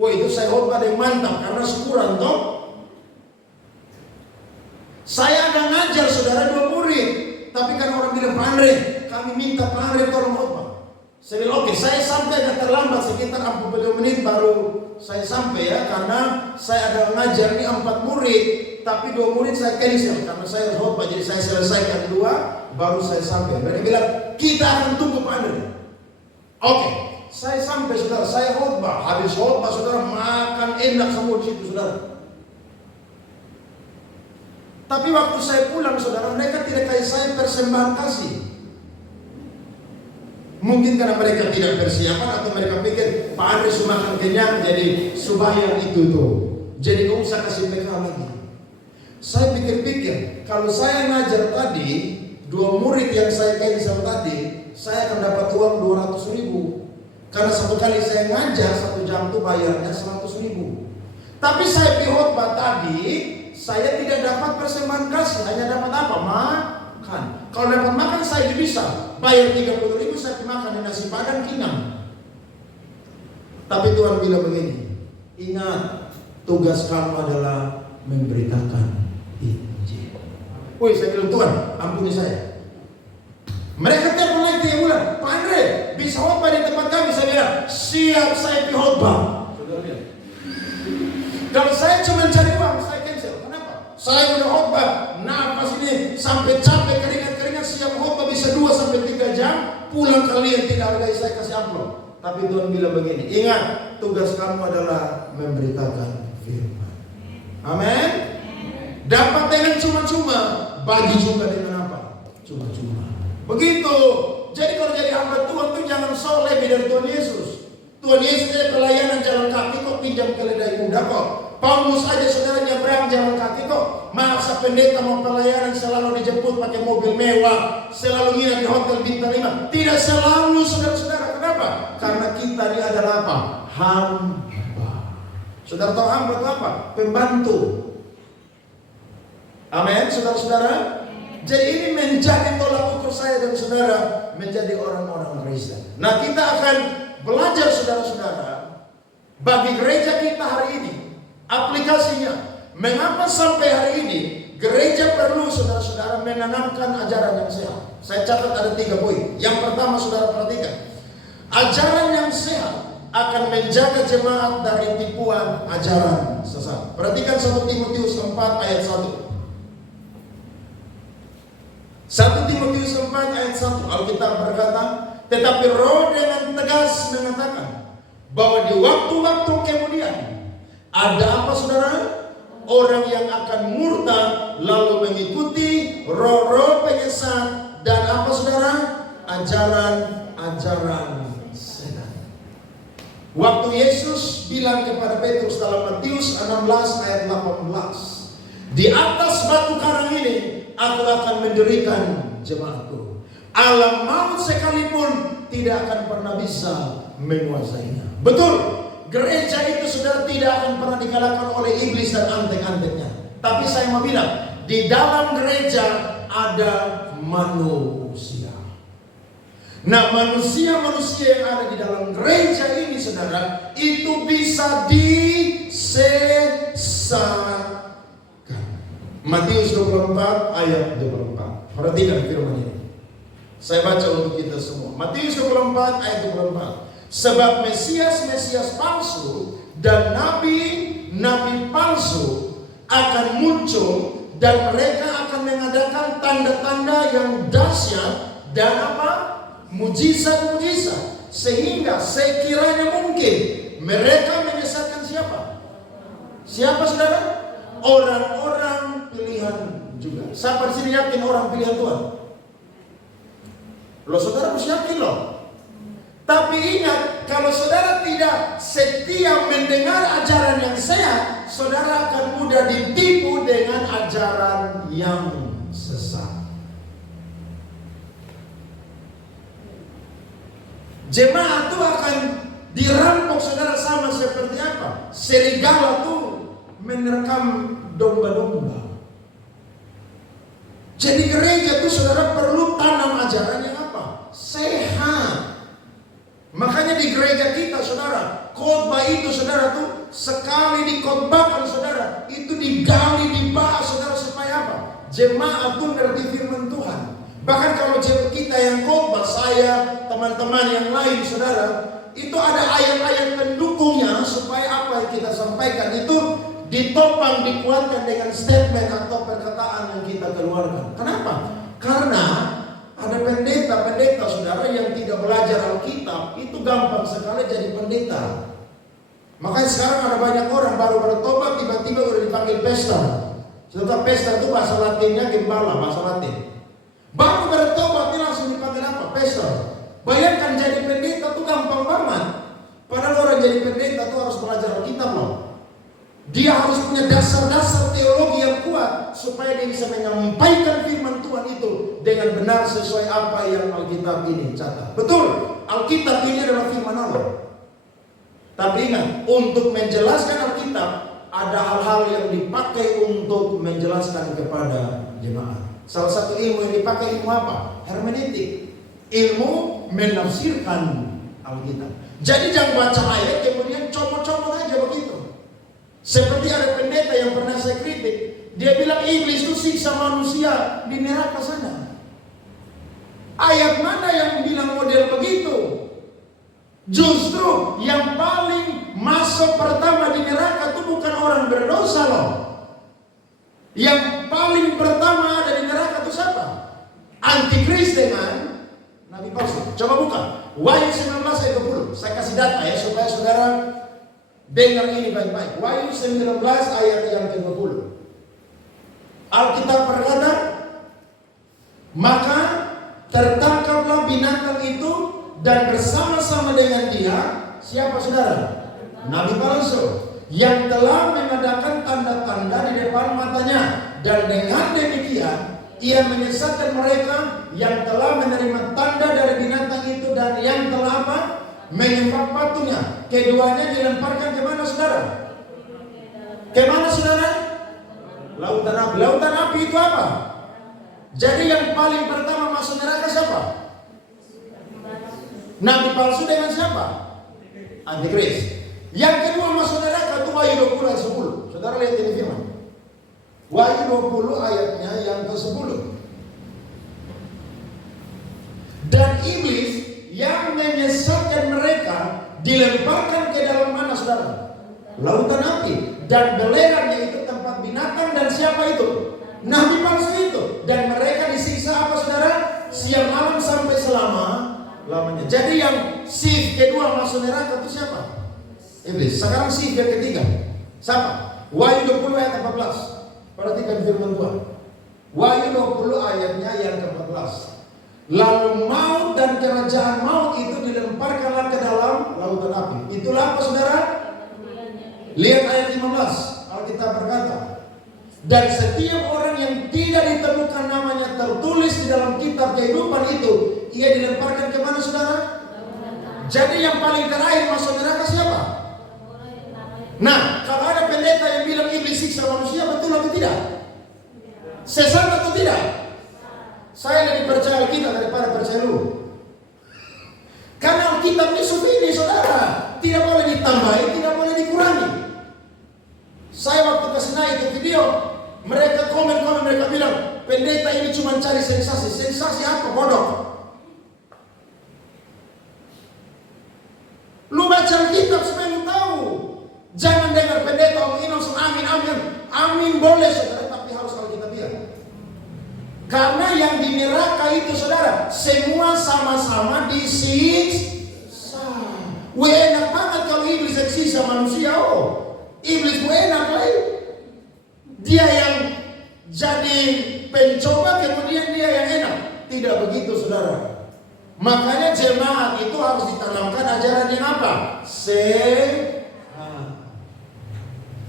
Wah itu saya khotbah yang mantap karena syukuran toh. Saya ada ngajar saudara 2 murid, tapi kan orang bilang Pak Andre, kami minta Pak Andre tolong khotbah. Saya bilang oke, saya sampai agak terlambat sekitar 40 menit baru saya sampai ya, karena saya ada ngajar ini 4 murid, tapi 2 murid saya cancel karena saya harus khotbah, jadi saya selesaikan 2 baru saya sampai. Mereka bilang kita akan tunggu Pak Andre. Oke, saya sampai saudara, saya khotbah, habis khotbah saudara makan enak semua di situ saudara. Tapi waktu saya pulang saudara, mereka tidak kasih saya persembahan kasih. Mungkin karena mereka tidak persiapan atau mereka pikir Pak Andre makan kenyang jadi subayang itu tuh. Jadi gak usah kasih PK lagi. Saya pikir-pikir, kalau saya ngajar tadi, 2 murid yang saya cancel tadi, saya akan dapat uang 200.000. Karena satu kali saya ngajar 1 jam itu bayarnya 100.000. Tapi saya khotbah tadi, saya tidak dapat persembahan kasih, hanya dapat apa? Makan. Kalau dapat makan saya bisa bayar 30.000, saya makan nasi padang kenyang. Tapi Tuhan bilang begini, ingat, tugas kamu adalah memberitakan Injil. Woi, saya bilang, Tuhan, ampuni saya. Mereka tiap mulai dia bilang, Pak Andre, bisa khotbah di tempat kami? Saya bilang, siap, saya pergi khotbah. Kalau saya cuma cari uang, saya cancel. Kenapa? Saya udah khotbah, nafas ini sampai capek, keringat-keringat, siap khotbah bisa 2-3 jam, pulang kalian tidak hargai saya, kasih amplop. Tapi Tuhan bilang begini, ingat, tugas kamu adalah memberitakan firman. Amin. Dapat dengan cuma-cuma, bagi juga dengan apa? Cuma-cuma. Begitu. Jadi kalau jadi hamba Tuhan tuh jangan sok lebih dari Tuhan Yesus. Tuhan Yesus ada pelayanan jalan kaki kok, pinjam keledai muda kok. Paulus aja saudara nyebrang jalan kaki kok. Masa pendeta mau pelayanan selalu dijemput pakai mobil mewah, selalu nginap di hotel bintang 5. Tidak selalu, saudara-saudara. Kenapa? Karena kita ini adalah apa? Hamba. Saudara tahu hamba itu apa? Pembantu. Amin, saudara-saudara. Jadi ini menjadi tolak ukur saya dan saudara menjadi orang-orang Kristen. Nah, kita akan belajar saudara-saudara bagi gereja kita hari ini, aplikasinya. Mengapa sampai hari ini gereja perlu saudara-saudara menanamkan ajaran yang sehat? Saya catat ada 3 poin. Yang pertama, saudara perhatikan, ajaran yang sehat akan menjaga jemaat dari tipuan ajaran sesat. Perhatikan 1 Timotius 4 ayat 1. 1 Timotius 4 ayat 1, Alkitab berkata, tetapi Roh dengan tegas mengatakan bahwa di waktu-waktu kemudian ada apa saudara? Orang yang akan murtad lalu mengikuti roh-roh penyesat dan apa saudara? Ajaran-ajaran setan. Waktu Yesus bilang kepada Petrus dalam Matius 16 ayat 18, di atas batu karang ini aku akan mendirikan jemaatku. Alam maut sekalipun tidak akan pernah bisa menguasainya. Betul, gereja itu saudara tidak akan pernah dikalahkan oleh iblis dan antek-anteknya. Tapi saya mau bilang, di dalam gereja ada manusia. Nah, manusia-manusia yang ada di dalam gereja ini saudara, itu bisa disesatkan. Matius 24 ayat 24. Perhatikan firman ini. Saya baca untuk kita semua. Matius 24 ayat 24. Sebab Mesias palsu dan nabi-nabi palsu akan muncul dan mereka akan mengadakan tanda-tanda yang dahsyat dan apa? Mujizat-mujizat. Sehingga sekiranya mungkin mereka menyesatkan siapa? Siapa saudara? Orang-orang pilihan juga. Siapa di sini yakin orang pilihan Tuhan? Loh, saudara harus yakin loh. Tapi ingat, kalau saudara tidak setia mendengar ajaran yang sehat, saudara akan mudah ditipu dengan ajaran yang sesat. Jemaat itu akan dirampok saudara sama seperti apa? Serigala tuh menerkam domba-domba. Jadi gereja itu saudara perlu tanam ajaran yang apa? Sehat. Makanya di gereja kita saudara, khotbah itu saudara tuh sekali dikhotbahkan saudara, itu digali, dibahas saudara supaya apa? Jemaat tuh ngerti firman Tuhan. Bahkan kalau kita yang khotbah, saya, teman-teman yang lain saudara, itu ada ayat-ayat pendukungnya supaya apa yang kita sampaikan itu ditopang, dikuatkan dengan statement atau perkataan yang kita keluarkan. Kenapa? Karena ada pendeta-pendeta saudara yang tidak belajar Alkitab, itu gampang sekali jadi pendeta. Makanya sekarang ada banyak orang baru bertobat tiba-tiba udah dipanggil pesta. Setelah pesta itu bahasa Latinnya gembala, bahasa Latin. Baru bertobat ini langsung dipanggil apa? Pesta. Bayangkan jadi pendeta itu gampang banget. Padahal orang jadi pendeta itu harus belajar Alkitab loh. Dia harus punya dasar-dasar teologi yang kuat supaya dia bisa menyampaikan firman Tuhan itu dengan benar sesuai apa yang Alkitab ini catat. Betul, Alkitab ini adalah firman Allah. Tapi ingat, untuk menjelaskan Alkitab ada hal-hal yang dipakai untuk menjelaskan kepada jemaat. Salah satu ilmu yang dipakai ilmu apa? Hermeneutik. Ilmu menafsirkan Alkitab. Jadi jangan baca ayat kemudian comot-comot aja begitu. Seperti ada pendeta yang pernah saya kritik, dia bilang iblis itu siksa manusia di neraka sana. Ayat mana yang bilang model begitu? Justru yang paling masuk pertama di neraka itu bukan orang berdosa loh. Yang paling pertama ada di neraka itu siapa? Antikris dengan nabi palsu. Coba buka Wahyu 19 ayat 20. Saya kasih data ya supaya saudara dengar ini baik-baik. Wahyu 19 ayat yang ke-20. Alkitab berkata, maka tertangkaplah binatang itu dan bersama-sama dengan dia, siapa saudara? Nabi palsu yang telah mengadakan tanda-tanda di depan matanya, dan dengan demikian ia menyesatkan mereka yang telah menerima tanda dari binatang itu dan yang telah apa? Menyembah patungnya. Keduanya dilemparkan ke mana saudara? Ke mana saudara? Lautan api. Lautan api itu apa? Jadi yang paling pertama masuk neraka siapa? Nabi palsu dengan siapa? Antikris. Yang kedua masuk neraka itu Wahyu 20 ayat 10. Saudara lihat ini firman. Wahyu 20 ayatnya yang ke-10. Dan iblis yang menyesatkan mereka dilemparkan ke dalam mana saudara? Lautan api. Dan belerangnya itu tempat binatang dan siapa itu? Nabi palsu itu. Dan mereka disiksa apa saudara? Siang malam sampai selama-lamanya. Jadi yang shift kedua masuk neraka itu siapa? Iblis. Sekarang shift yang ketiga siapa? Wahyu 20 ayat 14. Perhatikan firman Tuhan. Wahyu 20 ayatnya yang ke-14. Lalu maut dan kerajaan maut itu dilemparkanlah ke dalam lautan api. Itulah apa saudara? Lihat ayat 15. Alkitab berkata, dan setiap orang yang tidak ditemukan namanya tertulis di dalam kitab kehidupan itu, ia dilemparkan ke mana saudara? Jadi yang paling terakhir masuk neraka siapa? Nah, kalau ada pendeta yang bilang iblis siksa manusia, betul atau tidak? Sesat atau tidak? Saya lebih percaya Alkitab daripada percaya lu. Karena Alkitab ini ini saudara, tidak boleh ditambahi, tidak boleh dikurangi. Saya waktu kasih naik itu video, mereka komen, mereka bilang pendeta ini cuma cari sensasi. Sensasi apa? Bodoh. Lu baca Alkitab supaya lu tahu. Jangan dengar pendeta omongin langsung amin. Amin boleh saudara, tapi harus Alkitabiah. Karena yang di neraka itu saudara, semua sama-sama disiksa. Enak banget kalau iblis siksa manusia. Iblis enak lah. Dia yang jadi pencoba, kemudian dia yang enak. Tidak begitu saudara. Makanya jemaat itu harus ditanamkan ajaran yang apa?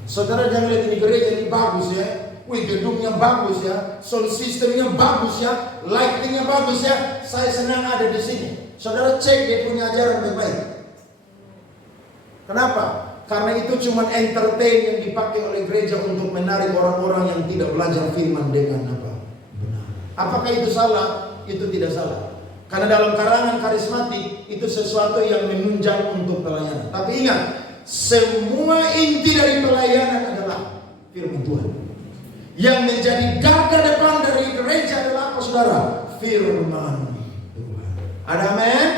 Saudara jangan lihat ini gereja ini bagus ya. Wih, gedungnya bagus ya. Sound systemnya bagus ya. Lightingnya bagus ya. Saya senang ada di sini. Saudara cek dia punya ajaran baik-baik. Kenapa? Karena itu cuma entertain yang dipakai oleh gereja untuk menarik orang-orang yang tidak belajar firman dengan apa? Benar. Apakah itu salah? Itu tidak salah. Karena dalam karangan karismatik itu sesuatu yang menunjang untuk pelayanan. Tapi ingat, semua inti dari pelayanan adalah firman Tuhan. Yang menjadi garda depan dari gereja adalah apa saudara? Firman Tuhan. Ada amin?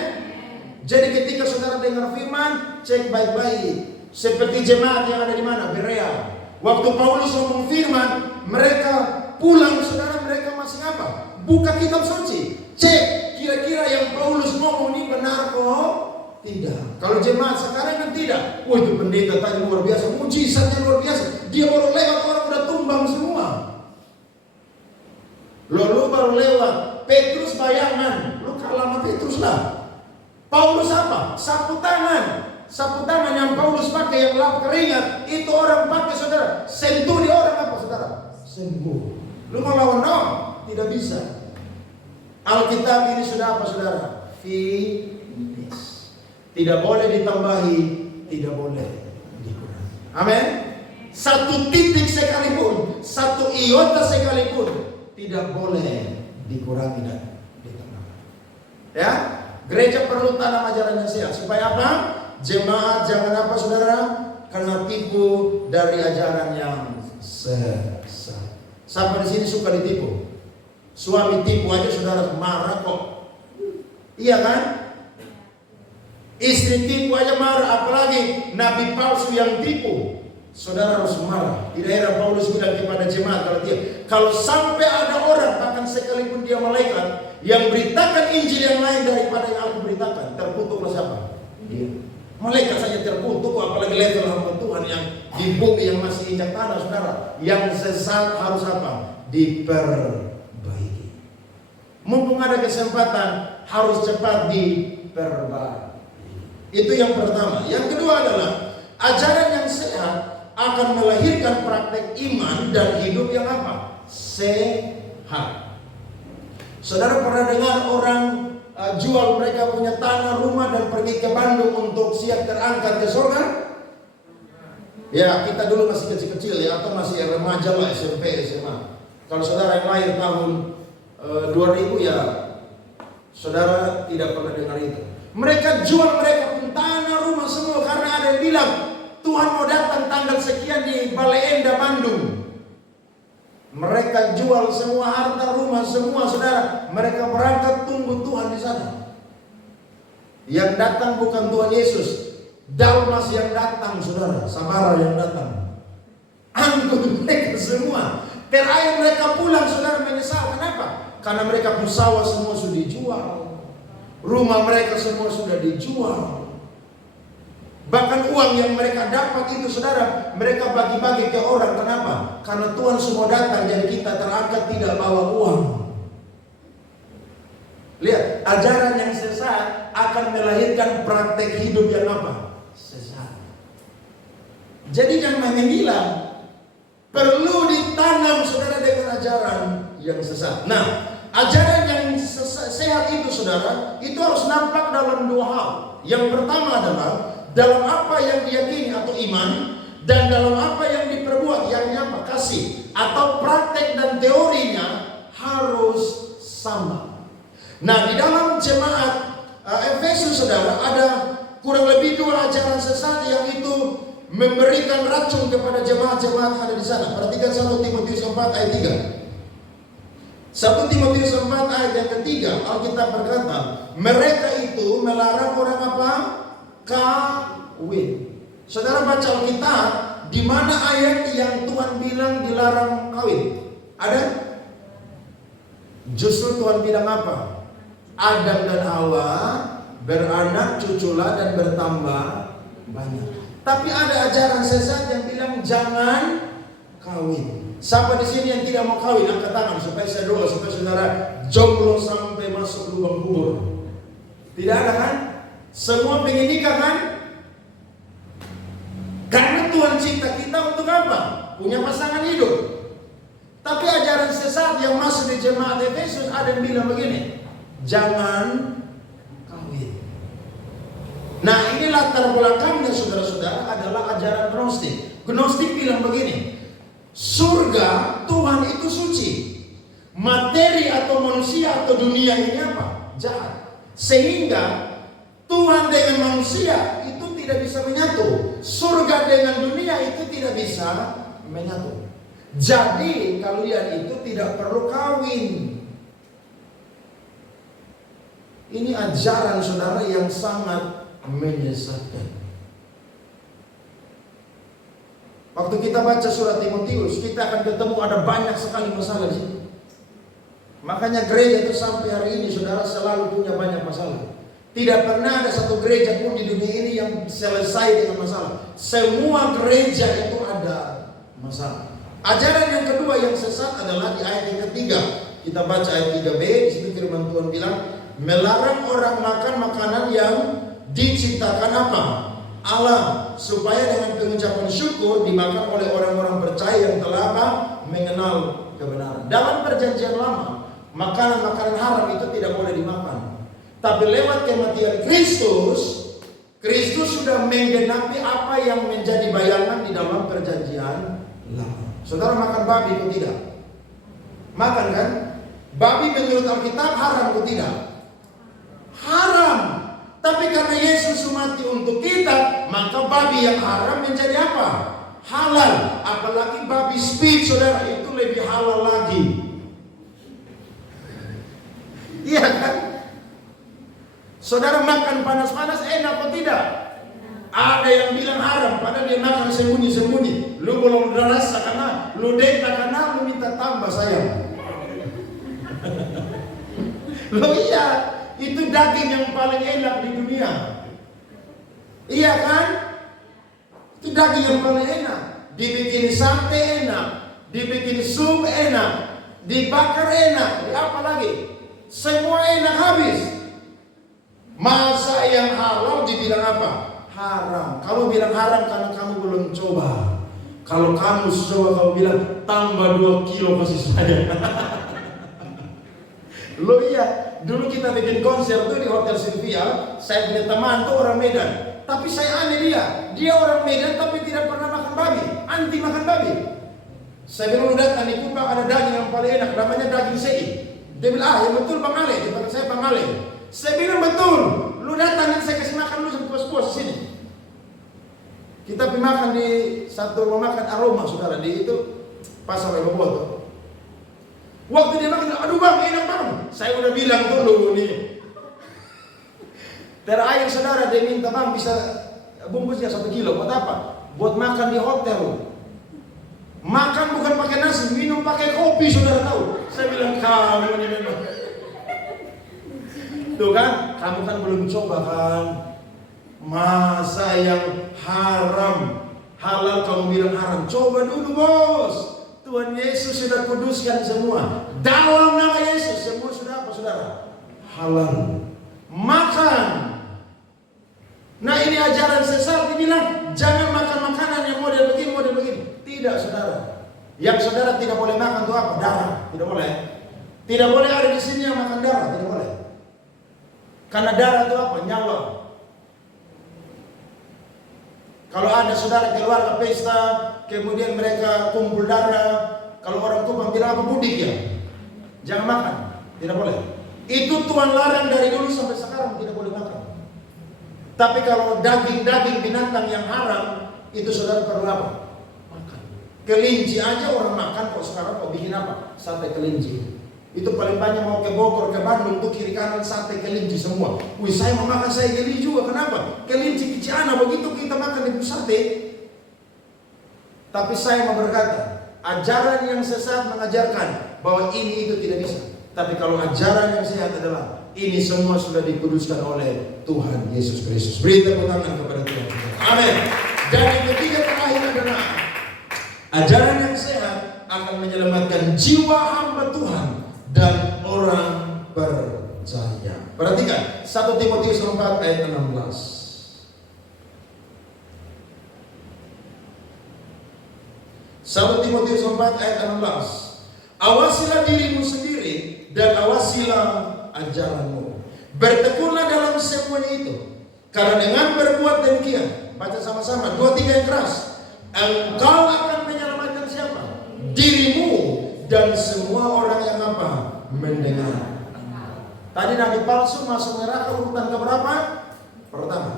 Jadi ketika saudara dengar firman, cek baik-baik. Seperti jemaat yang ada di mana? Berea. Waktu Paulus ngomong firman, mereka pulang saudara, mereka masih apa? Buka kitab suci. Cek kira-kira yang Paulus ngomong ini benar kok? Tidak. Kalau jemaat sekarang kan tidak. Wah, itu pendeta tadi luar biasa, mujizatnya luar biasa. Dia baru lewat, orang udah tumbang semua. Lalu baru lewat. Petrus bayangan, lu kalah sama Petrus lah. Paulus apa? Sapu tangan. Sapu tangan yang Paulus Paulus pakai yang lap keringat, itu orang pakai saudara. Sentuh dia orang apa saudara? Sembuh. Lu mau lawan dong? Tidak bisa. Alkitab ini sudah apa saudara? Finish. Tidak boleh ditambahi, tidak boleh dikurangi. Amin. Satu titik sekalipun, satu iota sekalipun tidak boleh dikurangi dan ditambahkan. Ya, gereja perlu tanam ajaran yang sehat. Supaya apa? Jemaat jangan apa saudara? Karena tipu dari ajaran yang sesat. Siapa di sini suka ditipu? Suami tipu aja saudara marah kok. Iya kan? Istri tipu aja marah, apalagi nabi palsu yang tipu. Saudara harus marah. Di daerah Paulus bilang kepada jemaat kalau sampai ada orang, bahkan sekalipun dia malaikat, yang beritakan Injil yang lain daripada yang aku beritakan, terkutuklah siapa? Dia. Malaikat saja terkutuk, apalagi level hamba Tuhan yang di bumi yang masih injak tanah saudara. Yang sesat harus apa? Diperbaiki. Mumpung ada kesempatan, harus cepat diperbaiki. Itu yang pertama. Yang kedua adalah ajaran yang sehat akan melahirkan praktek iman dan hidup yang apa? Sehat. Saudara pernah dengar orang jual mereka punya tanah, rumah dan pergi ke Bandung untuk siap terangkat ke surga? Ya, kita dulu masih kecil-kecil ya, atau masih remaja lah, SMP, SMA. Kalau saudara yang lahir tahun 2000 ya, saudara tidak pernah dengar itu. Mereka jual mereka pun tanah, rumah semua karena ada yang bilang Tuhan mau datang tanggal sekian di Balai Endah Bandung. Mereka jual semua harta rumah semua saudara. Mereka berangkat tunggu Tuhan di sana. Yang datang bukan Tuhan Yesus, Dalmas yang datang saudara, Samara yang datang. Angkut mereka semua. Terakhir mereka pulang saudara menyesal. Kenapa? Karena mereka pun sawah semua sudah dijual. Rumah mereka semua sudah dijual. Bahkan uang yang mereka dapat itu saudara, mereka bagi-bagi ke orang. Kenapa? Karena Tuhan semua datang, jadi kita terangkat tidak bawa uang. Lihat, ajaran yang sesat akan melahirkan praktek hidup yang apa? Sesat. Jadi jangan menggila, perlu ditanam saudara dengan ajaran yang sesat. Nah, ajaran yang sehat itu saudara, itu harus nampak dalam dua hal. Yang pertama adalah dalam apa yang diyakini atau iman, dan dalam apa yang diperbuat, yang apa? Kasih. Atau praktek dan teorinya harus sama. Nah, di dalam jemaat Efesus saudara, ada kurang lebih dua ajaran sesat yang itu memberikan racun kepada jemaat-jemaat yang ada di sana. Perhatikan 1 Timotius 4 ayat 3. 1 Timotius 4 ayat yang ketiga, Alkitab berkata, mereka itu melarang orang apa? Kawin. Saudara baca Alkitab, di mana ayat yang Tuhan bilang dilarang kawin? Ada? Justru Tuhan bilang apa? Adam dan Hawa beranak, cuculah dan bertambah banyak. Tapi ada ajaran sesat yang bilang jangan kawin. Siapa di sini yang tidak mau kawin? Angkat tangan supaya saya doa supaya saudara jomblo sampai masuk lubang kubur. Tidak ada kan? Semua pengen nikah kan? Karena Tuhan cipta kita untuk apa? Punya pasangan hidup. Tapi ajaran sesat yang masuk di jemaat Efesus ada yang bilang begini, jangan kawin. Nah, ini latar belakangnya saudara-saudara adalah ajaran Gnostik. Gnostik bilang begini, surga Tuhan itu suci. Materi atau manusia atau dunia ini apa? Jahat. Sehingga Tuhan dengan manusia itu tidak bisa menyatu. Surga dengan dunia itu tidak bisa menyatu. Jadi kalian itu tidak perlu kawin. Ini ajaran saudara yang sangat menyesatkan. Waktu kita baca surat Timotius, kita akan ketemu ada banyak sekali masalah di sini. Makanya gereja itu sampai hari ini saudara selalu punya banyak masalah. Tidak pernah ada satu gereja pun di dunia ini yang selesai dengan masalah. Semua gereja itu ada masalah. Ajaran yang kedua yang sesat adalah di ayat yang ketiga. Kita baca ayat 3b, di situ firman Tuhan bilang, melarang orang makan makanan yang diciptakan apa? Allah, supaya dengan pengucapan syukur dimakan oleh orang-orang percaya yang telah mengenal kebenaran. Dalam perjanjian lama, makanan-makanan haram itu tidak boleh dimakan. Tapi lewat kematian Kristus, Kristus sudah menggenapi apa yang menjadi bayangan di dalam perjanjian lama. Saudara makan babi atau tidak? Makan kan? Babi menurut Alkitab haram atau tidak? Haram. Tapi karena Yesus mati untuk kita, maka babi yang haram menjadi apa? Halal. Apalagi babi spit, saudara, itu lebih halal lagi. Iya kan? Saudara makan panas-panas enak atau tidak? Ada yang bilang haram, padahal dia makan sembunyi-sembunyi. Lu belum rasa karena lu deta karena lu minta tambah sayang. Lo iya, itu daging yang paling enak di dunia. Iya kan? Itu daging yang paling enak. Dibikin sate enak, dibikin sup enak, dibakar enak, apa lagi? Semua enak habis. Masa yang halal dibilang apa? Haram. Kalau bilang haram karena kamu belum coba. Kalau kamu coba, kamu bilang tambah 2 kilo kasih saya. Lo iya, dulu kita bikin konser tuh di Hotel Sylvia. Saya punya teman tuh orang Medan, tapi saya aneh dia orang Medan tapi tidak pernah makan babi, anti makan babi. Saya bilang lu datang di Kupang ada daging yang paling enak, namanya daging sei. Dia bilang yang betul Bang Ale, dia bilang saya Bang Ale. Saya bilang betul, lu datang nanti saya kasih makan lu sepuas-puas sini. Kita pergi makan di satu rumah makan Aroma, saudara, di itu Pasar Reboboto. Waktu dia makan, aduh bang, enak bang. Saya udah bilang dulu nih. Terakhir saudara dia minta bang bisa bungkusnya 1 kilo. Buat apa? Buat makan di hotel. Makan bukan pakai nasi, minum pakai kopi, saudara tahu. Saya bilang kamu ini memang. Tuh kan, kamu kan belum coba kan. Masa yang haram, halal kamu bilang haram. Coba dulu bos. Tuhan Yesus sudah kuduskan semua. Dalam nama Yesus semua sudah apa saudara? Halal. Makan. Nah ini ajaran sesat dibilang jangan makan makanan yang model begini. Tidak saudara. Yang saudara tidak boleh makan itu apa? Darah. Tidak boleh. Tidak boleh ada di sini yang makan darah. Tidak boleh. Karena darah itu apa? Nyawa. Kalau ada saudara keluarga pesta, kemudian mereka kumpul darah, kalau orang Kupang bilang apa mudik ya, jangan makan, tidak boleh. Itu Tuhan larang dari dulu sampai sekarang tidak boleh makan. Tapi kalau daging-daging binatang yang haram, itu saudara perlu apa? Makan. Kelinci aja orang makan kok sekarang kok bikin apa? Sate kelinci. Itu paling banyak mau ke Bogor, ke Bandung tuh kiri kanan sate kelinci semua. Wih saya mau makan saya geli juga, kenapa? Kelinci kiciana begitu kita makan itu sate. Tapi saya mau berkata, ajaran yang sesat mengajarkan bahwa ini itu tidak bisa. Tapi kalau ajaran yang sehat adalah ini semua sudah dikuduskan oleh Tuhan Yesus Kristus. Beri tepuk tangan kepada Tuhan. Amin. Dan yang ketiga terakhir adalah ajaran yang sehat akan menyelamatkan jiwa hamba Tuhan dan orang percaya. Perhatikan 1 Timotius 4 ayat 16. 1 Timotius 4 ayat 16. Awasilah dirimu sendiri dan awasilah ajaranmu. Bertekunlah dalam semuanya itu. Karena dengan berbuat demikian, baca sama-sama 2-3 yang keras, engkau akan menyelamatkan siapa? Dirimu dan semua orang yang apa? Mendengar. Tadi nabi palsu masuk neraka urutan keberapa? Pertama.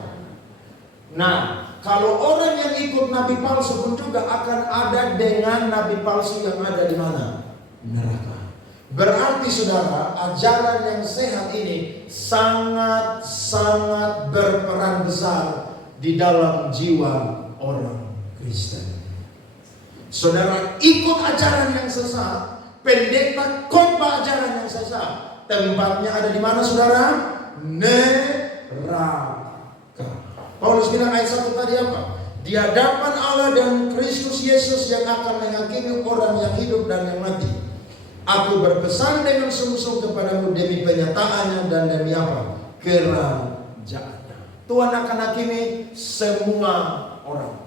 Nah, kalau orang yang ikut nabi palsu pun juga akan ada dengan nabi palsu yang ada di mana? Neraka. Berarti saudara, ajaran yang sehat ini sangat-sangat berperan besar di dalam jiwa orang Kristen. Saudara ikut ajaran yang sesat, pendeta khotbah ajaran yang sesat, tempatnya ada di mana saudara? Neraka. Paulus bilang ayat 1 tadi apa? Di hadapan Allah dan Kristus Yesus yang akan menghakimi orang yang hidup dan yang mati. Aku berpesan dengan sungguh-sungguh kepadamu demi penyataannya dan demi apa? Kerajaannya. Tuhan akan hakimi semua orang.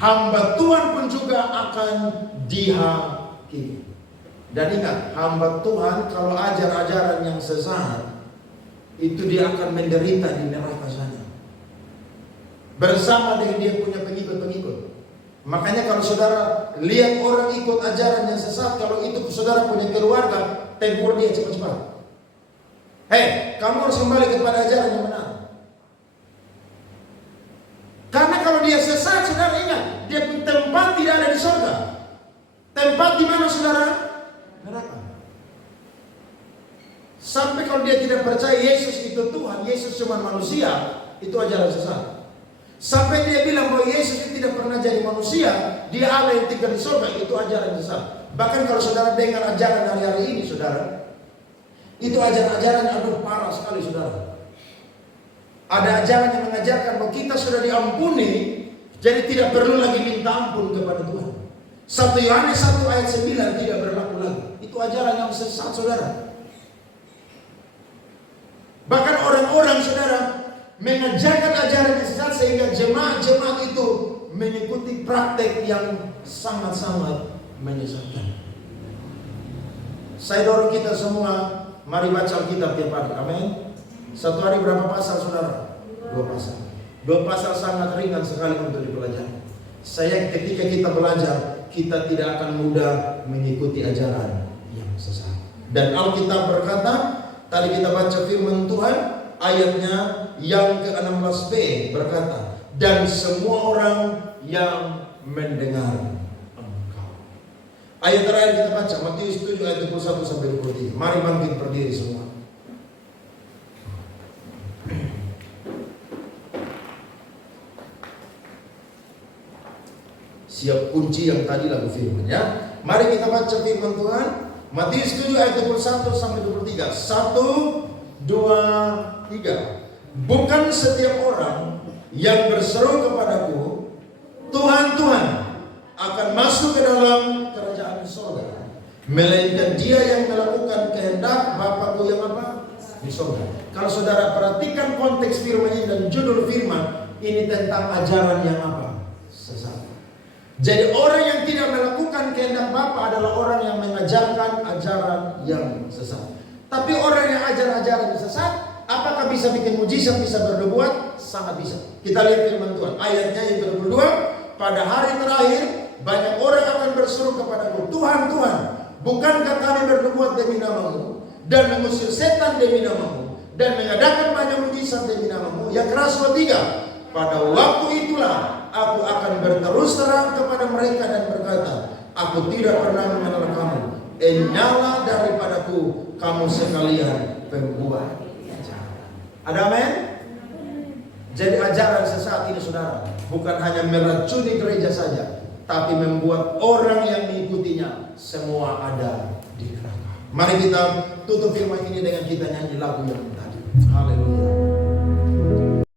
Hamba Tuhan pun juga akan dihakimi. Dan ingat, hamba Tuhan kalau ajar-ajaran yang sesat, itu dia akan menderita di neraka sana. Bersama dengan dia punya pengikut-pengikut. Makanya kalau saudara lihat orang ikut ajaran yang sesat, kalau itu saudara punya keluarga, tegur dia cepat-cepat. Hei, kamu harus kembali kepada ajaran yang benar. Karena kalau dia sesat, saudara ingat, dia tempat tidak ada di surga. Tempat di mana saudara? Neraka. Sampai kalau dia tidak percaya Yesus itu Tuhan, Yesus cuma manusia, itu ajaran sesat. Sampai dia bilang bahwa Yesus itu tidak pernah jadi manusia, dia Allah yang tinggal di surga, itu ajaran sesat. Bahkan kalau saudara dengar ajaran hari-hari ini, saudara, itu ajaran-ajaran yang parah sekali, saudara. Ada ajaran yang mengajarkan bahwa kita sudah diampuni, jadi tidak perlu lagi minta ampun kepada Tuhan. 1 Yohanes 1 ayat 9 tidak berlaku lagi. Itu ajaran yang sesat, saudara. Bahkan orang-orang, saudara, mengajarkan ajaran yang sesat sehingga jemaat-jemaat itu mengikuti praktek yang sangat-sangat menyesatkan. Saya dorong kita semua, mari baca Alkitab tiap hari. Amin. Satu hari berapa pasal, saudara? 2 pasal. 2 pasal sangat ringan sekali untuk dipelajari. Saya ketika kita belajar, kita tidak akan mudah mengikuti ajaran yang sesat. Dan Alkitab berkata, tadi kita baca firman Tuhan, ayatnya yang ke-16b berkata, dan semua orang yang mendengar engkau. Ayat terakhir kita baca, Matius 7 ayat 21 sampai 23. Mari bangkit berdiri semua. Siap kunci yang tadi lagu firman, ya. Mari kita baca firman Tuhan. Matius 7 ayat 21 sampai 23. 1, 2, 3. Bukan setiap orang yang berseru kepadaku, Tuhan, Tuhan, akan masuk ke dalam kerajaan surga, melainkan dia yang melakukan kehendak Bapakku yang apa? Di surga. Kalau saudara perhatikan konteks firman ini dan judul firman, ini tentang ajaran yang apa? Sesat. Jadi orang yang tidak melakukan kehendak Bapa adalah orang yang mengajarkan ajaran yang sesat. Tapi orang yang ajar-ajaran yang sesat, apakah bisa bikin mujizat, bisa bernubuat? Sangat bisa. Kita lihat firman Tuhan. Ayatnya yang ke-22, pada hari terakhir banyak orang akan berseru kepadaku, Tuhan, Tuhan, bukankah kami bernubuat demi namamu dan mengusir setan demi namamu dan mengadakan banyak mujizat demi namamu? Yang keras ketiga, pada waktu itulah aku akan berterus terang kepada mereka dan berkata, aku tidak pernah mengenal kamu. Enyala daripadaku kamu sekalian pembuat ajaran. Ada amin? Jadi ajaran sesat ini, saudara, bukan hanya meracuni gereja saja, tapi membuat orang yang mengikutinya semua ada di neraka. Mari kita tutup firman ini dengan kita nyanyi lagu yang tadi. Haleluya.